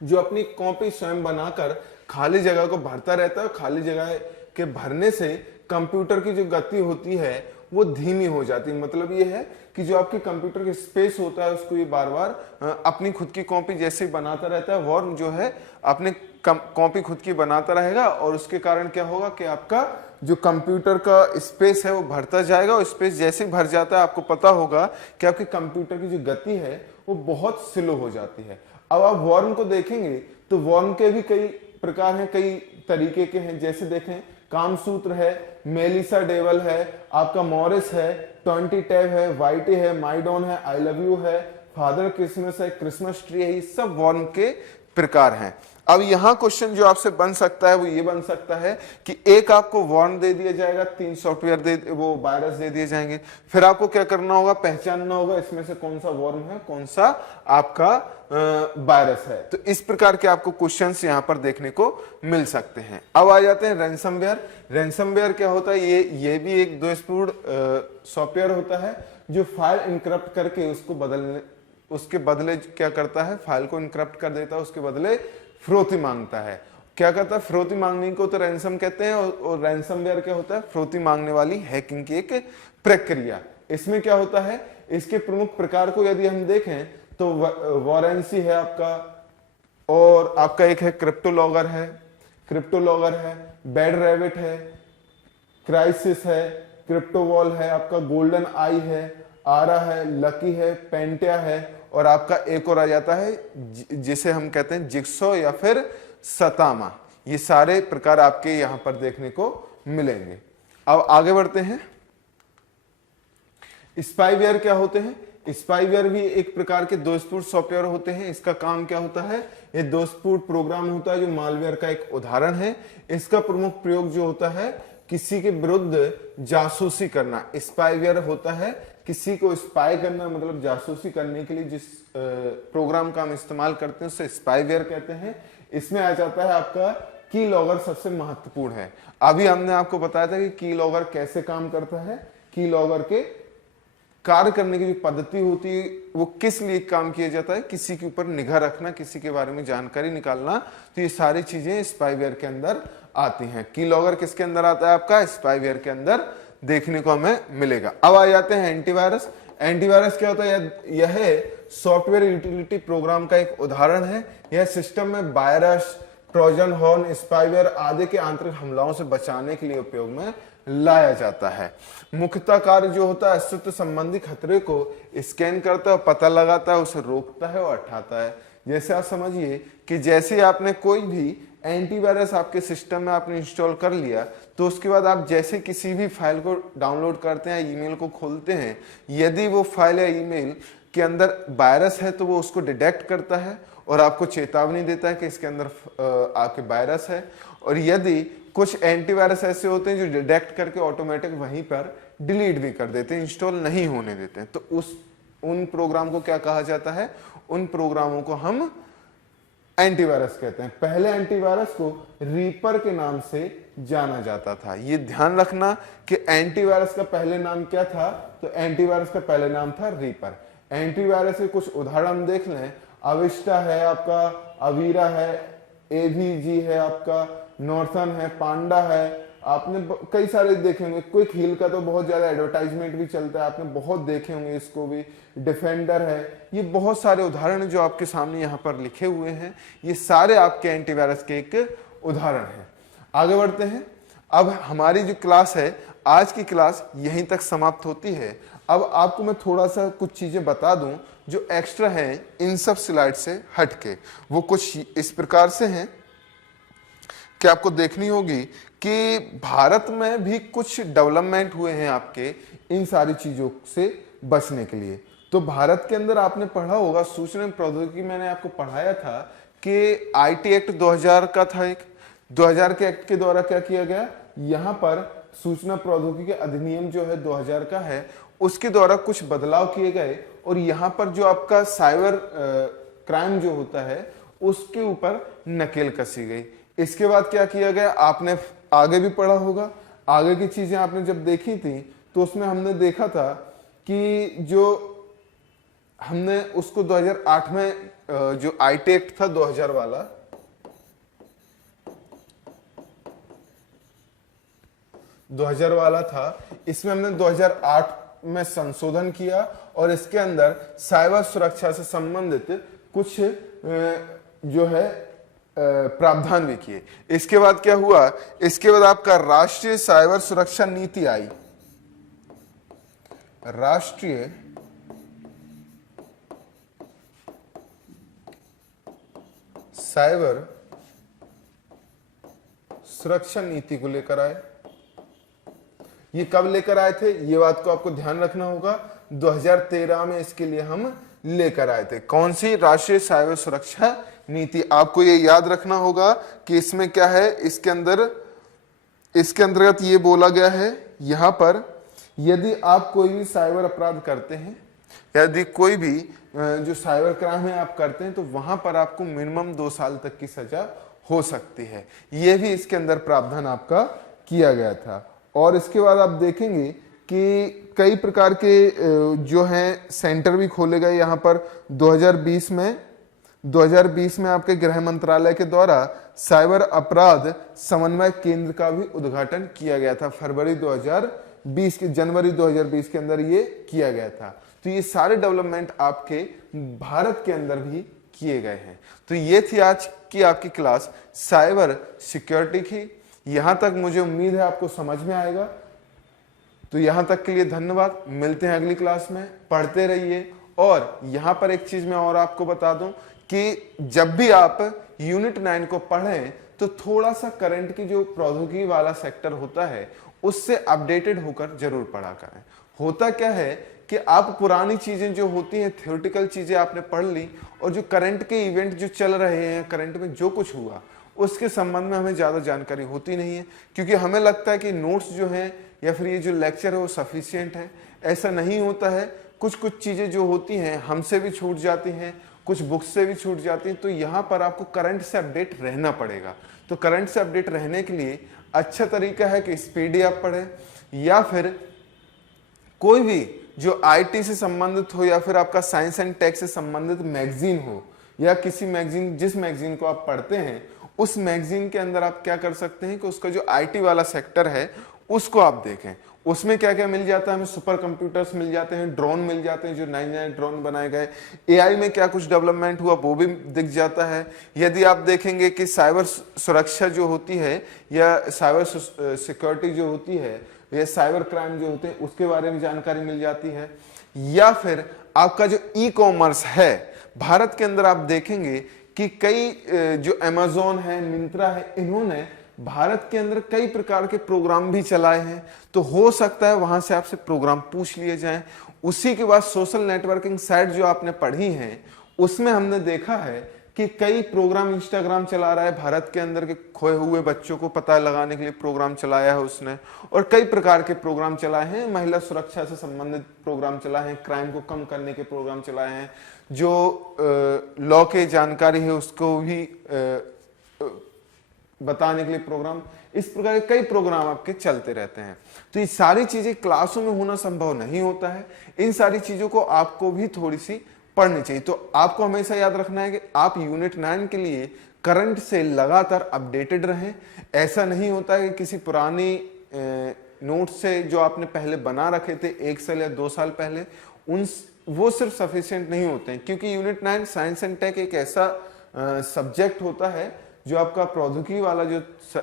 जो अपनी कॉपी स्वयं बनाकर खाली जगह को भरता रहता है। खाली जगह के भरने से कंप्यूटर की जो गति होती है वो धीमी हो जाती है। मतलब ये है कि जो आपके कंप्यूटर की स्पेस होता है उसको ये बार बार अपनी खुद की कॉपी जैसे ही बनाता रहता है, वॉर्म जो है अपने कॉपी खुद की बनाता रहेगा और उसके कारण क्या होगा कि आपका जो कंप्यूटर का स्पेस है वो भरता जाएगा और स्पेस जैसे ही भर जाता है आपको पता होगा कि आपके कंप्यूटर की जो गति है वो बहुत स्लो हो जाती है। अब आप वॉर्म को देखेंगे तो वॉर्म के भी कई प्रकार हैं, कई तरीके के हैं। जैसे देखें, कामसूत्र है, मेलिसा डेवल है, आपका मॉरिस है, 20 टैब है, वाइटी है, माइडॉन है, आई लव यू है, फादर क्रिसमस है, क्रिसमस ट्री है, ये सब वॉर्म के प्रकार हैं। अब यहां क्वेश्चन जो आपसे बन सकता है वो ये बन सकता है कि एक आपको वॉर्म दे दिया जाएगा, 3 सॉफ्टवेयर वो वायरस दे दिए जाएंगे, फिर आपको क्या करना होगा, पहचानना होगा इसमें से कौन सा वॉर्म है, कौन सा आपका वायरस है। तो इस प्रकार के आपको क्वेश्चंस यहां पर देखने को मिल सकते हैं। अब आ जाते हैं रैनसमवेयर। रैनसमवेयर क्या होता है, ये भी एक दोषपूर्ण सॉफ्टवेयर होता है जो फाइल इनक्रप्ट करके उसके बदले क्या करता है, फाइल को इनक्रप्ट कर देता है, उसके बदले फिरौती मांगता है। क्या करता है, फिरौती मांगने को तो रैनसम कहते हैं और रैनसमवेयर क्या होता है, फिरौती मांगने वाली हैकिंग की एक प्रक्रिया। इसमें क्या होता है, इसके प्रमुख प्रकार को यदि हम देखें तो वॉरेंसी है आपका, और आपका एक है क्रिप्टोलॉगर है, बैड रैबिट है, क्राइसिस है, क्रिप्टोवॉल है, आपका गोल्डन आई है, आरा है, लकी है, पेंटिया है, और आपका एक और आ जाता है जिसे हम कहते हैं जिक्सो या फिर सतामा। ये सारे प्रकार आपके यहां पर देखने को मिलेंगे। अब आगे बढ़ते हैं। स्पाईवेयर क्या होते हैं? स्पाईवेयर भी एक प्रकार के दोषपूर्ण सॉफ्टवेयर होते हैं। इसका काम क्या होता है? ये दोषपूर्ण प्रोग्राम होता है जो मालवेयर का एक उदाहरण है। इसका प्रमुख प्रयोग जो होता है किसी के विरुद्ध जासूसी करना। स्पाईवेयर होता है किसी को स्पाई करना, मतलब जासूसी करने के लिए जिस प्रोग्राम का हम इस्तेमाल करते हैं उसे स्पाईवेयर कहते हैं। इसमें आ जाता है आपका की लॉगर सबसे महत्वपूर्ण है। अभी हमने आपको बताया था कि की लॉगर कैसे काम करता है। की लॉगर के कार्य करने की जो पद्धति होती है वो किस लिए काम किया जाता है? किसी के ऊपर निगाह रखना, किसी के बारे में जानकारी निकालना। तो ये सारी चीजें स्पाईवेयर के अंदर आती हैं। की लॉगर किसके अंदर आता है? आपका स्पाईवेयर के अंदर देखने को हमें मिलेगा। अब आ जाते हैं एंटीवायरस। एंटीवायरस क्या होता है? यह सॉफ्टवेयर यूटिलिटी प्रोग्राम का एक उदाहरण है। यह सिस्टम में वायरस, ट्रोजन हॉर्न, स्पाईवेयर आदि के आंतरिक हमलों से बचाने के लिए उपयोग में लाया जाता है। मुख्यतः कार्य जो होता है अस्तित्व संबंधी खतरे को स्कैन करता है, पता लगाता है, उसे रोकता है और हटाता है। जैसे आप समझिए कि जैसे आपने कोई भी एंटीवायरस आपके सिस्टम में आपने इंस्टॉल कर लिया, तो उसके बाद आप जैसे किसी भी फाइल को डाउनलोड करते हैं, ईमेल को खोलते हैं, यदि वो फाइल या ईमेल के अंदर वायरस है तो वो उसको डिटेक्ट करता है और आपको चेतावनी देता है कि इसके अंदर आपके वायरस है। और यदि कुछ एंटीवायरस ऐसे होते हैं जो डिटेक्ट करके ऑटोमेटिक वहीं पर डिलीट भी कर देते हैं, इंस्टॉल नहीं होने देते हैं, तो उन प्रोग्राम को क्या कहा जाता है? उन प्रोग्रामों को हम एंटीवायरस कहते हैं। पहले एंटीवायरस को रीपर के नाम से जाना जाता था। ये ध्यान रखना कि एंटीवायरस का पहले नाम क्या था? तो एंटीवायरस का पहले नाम था रीपर। एंटीवायरस के कुछ उदाहरण हम देख लें। अविस्टा है आपका, अवीरा है, एवीजी है आपका, नॉर्थन है, पांडा है। आपने कई सारे देखे होंगे। क्विक हील का तो बहुत ज्यादा एडवर्टाइजमेंट भी चलता है, आपने बहुत देखे होंगे इसको भी। डिफेंडर है। ये बहुत सारे उदाहरण जो आपके सामने यहाँ पर लिखे हुए हैं, ये सारे आपके एंटीवायरस के एक उदाहरण हैं। आगे बढ़ते हैं। अब हमारी जो क्लास है, आज की क्लास यहीं तक समाप्त होती है। अब आपको मैं थोड़ा सा कुछ चीजें बता दूं जो एक्स्ट्रा हैं इन सब स्लाइड से हटके। वो कुछ इस प्रकार से हैं कि आपको देखनी होगी कि भारत में भी कुछ डेवलपमेंट हुए हैं आपके इन सारी चीजों से बचने के लिए। तो भारत के अंदर आपने पढ़ा होगा, सूचना प्रौद्योगिकी मैंने आपको पढ़ाया था कि आईटी एक्ट 2000 का था। एक 2000 के एक्ट के द्वारा क्या किया गया? यहाँ पर सूचना प्रौद्योगिकी अधिनियम जो है 2000 का है, उसके द्वारा कुछ बदलाव किए गए और यहाँ पर जो आपका साइबर क्राइम जो होता है उसके ऊपर नकेल कसी गई। इसके बाद क्या किया गया? आपने आगे भी पढ़ा होगा। आगे की चीजें आपने जब देखी थी तो उसमें हमने देखा था कि जो हमने उसको 2008 में जो आईटी एक्ट था 2000 वाला, था, इसमें हमने 2008 में संशोधन किया और इसके अंदर साइबर सुरक्षा से संबंधित कुछ जो है प्रावधान भी किए। इसके बाद क्या हुआ? इसके बाद आपका राष्ट्रीय साइबर सुरक्षा नीति आई। राष्ट्रीय साइबर सुरक्षा नीति को लेकर आए। ये कब लेकर आए थे? ये बात को आपको ध्यान रखना होगा। 2013 में इसके लिए हम लेकर आए थे। कौन सी? राष्ट्रीय साइबर सुरक्षा नीति। आपको ये याद रखना होगा कि इसमें क्या है, इसके अंतर्गत ये बोला गया है यहां पर, यदि आप कोई भी साइबर अपराध करते हैं, यदि कोई भी जो साइबर क्राइम है आप करते हैं, तो वहां पर आपको मिनिमम 2 साल तक की सजा हो सकती है। यह भी इसके अंदर प्रावधान आपका किया गया था। और इसके बाद आप देखेंगे कि कई प्रकार के जो हैं सेंटर भी खोले गए यहाँ पर। 2020 में आपके गृह मंत्रालय के द्वारा साइबर अपराध समन्वय केंद्र का भी उद्घाटन किया गया था। जनवरी 2020 के अंदर ये किया गया था। तो ये सारे डेवलपमेंट आपके भारत के अंदर भी किए गए हैं। तो ये थी आज की आपकी क्लास साइबर सिक्योरिटी की। यहां तक मुझे उम्मीद है आपको समझ में आएगा। तो यहां तक के लिए धन्यवाद, मिलते हैं अगली क्लास में, पढ़ते रहिए। और यहां पर एक चीज मैं और आपको बता दूं कि जब भी आप यूनिट 9 को पढ़ें तो थोड़ा सा करंट की जो प्रौद्योगिकी वाला सेक्टर होता है उससे अपडेटेड होकर जरूर पढ़ा करें। होता क्या है कि आप पुरानी चीजें जो होती हैं, थ्योरेटिकल चीजें आपने पढ़ ली, और जो करंट के इवेंट जो चल रहे हैं, करंट में जो कुछ हुआ उसके संबंध में हमें ज्यादा जानकारी होती नहीं है, क्योंकि हमें लगता है कि नोट्स जो हैं या फिर ये जो लेक्चर है वो सफिशिएंट है। ऐसा नहीं होता है, कुछ कुछ चीजें जो होती हैं हमसे भी छूट जाती हैं, कुछ बुक्स से भी छूट जाती हैं। तो यहाँ पर आपको करंट से अपडेट रहना पड़ेगा। तो करंट से अपडेट रहने के लिए अच्छा तरीका है कि स्पीडी आप पढ़ें, या फिर कोई भी जो आईटी से संबंधित हो या फिर आपका साइंस एंड टेक से संबंधित मैगजीन हो, या किसी मैगजीन, जिस मैगजीन को आप पढ़ते हैं उस मैगजीन के अंदर आप क्या कर सकते हैं कि उसका जो आईटी वाला सेक्टर है उसको आप देखें। उसमें क्या क्या मिल जाता है, हमें सुपर कंप्यूटर्स मिल जाते हैं, ड्रोन मिल जाते हैं, जो नए नए ड्रोन बनाए गए, एआई में क्या कुछ डेवलपमेंट हुआ वो भी दिख जाता है। यदि आप देखेंगे कि साइबर सुरक्षा जो होती है या साइबर सिक्योरिटी जो होती है या साइबर क्राइम जो होते हैं उसके बारे में जानकारी मिल जाती है। या फिर आपका जो ई कॉमर्स है भारत के अंदर, आप देखेंगे कि कई जो अमेज़न है, मिंत्रा है, इन्होंने भारत के अंदर कई प्रकार के प्रोग्राम भी चलाए हैं। तो हो सकता है वहां से आपसे प्रोग्राम पूछ लिए जाएं। उसी के बाद सोशल नेटवर्किंग साइट जो आपने पढ़ी हैं उसमें हमने देखा है कि कई प्रोग्राम इंस्टाग्राम चला रहा है भारत के अंदर के खोए हुए बच्चों को पता लगाने के लिए प्रोग्राम चलाया है उसने, और कई प्रकार के प्रोग्राम चलाए हैं, महिला सुरक्षा से संबंधित प्रोग्राम चलाए हैं, क्राइम को कम करने के प्रोग्राम चलाए हैं, जो लॉ के जानकारी है उसको भी बताने के लिए प्रोग्राम, इस प्रकार के कई प्रोग्राम आपके चलते रहते हैं। तो ये सारी चीजें क्लासों में होना संभव नहीं होता है, इन सारी चीजों को आपको भी थोड़ी सी पढ़नी चाहिए। तो आपको हमेशा याद रखना है कि आप यूनिट 9 के लिए करंट से लगातार अपडेटेड रहें। ऐसा नहीं होता है कि किसी पुरानी नोट से जो आपने पहले बना रखे थे 1 साल या 2 साल पहले, वो सिर्फ सफिशिएंट नहीं होते हैं, क्योंकि यूनिट 9 साइंस एंड टेक एक ऐसा सब्जेक्ट होता है जो आपका प्रौद्योगिकी वाला जो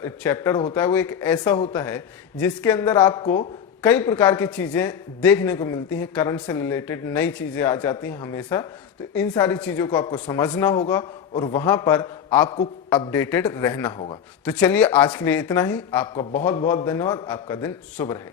चैप्टर होता है वो एक ऐसा होता है जिसके अंदर आपको कई प्रकार की चीजें देखने को मिलती हैं, करंट से रिलेटेड नई चीजें आ जाती हैं हमेशा। तो इन सारी चीजों को आपको समझना होगा और वहां पर आपको अपडेटेड रहना होगा। तो चलिए आज के लिए इतना ही। आपका बहुत बहुत धन्यवाद। आपका दिन शुभ रहे।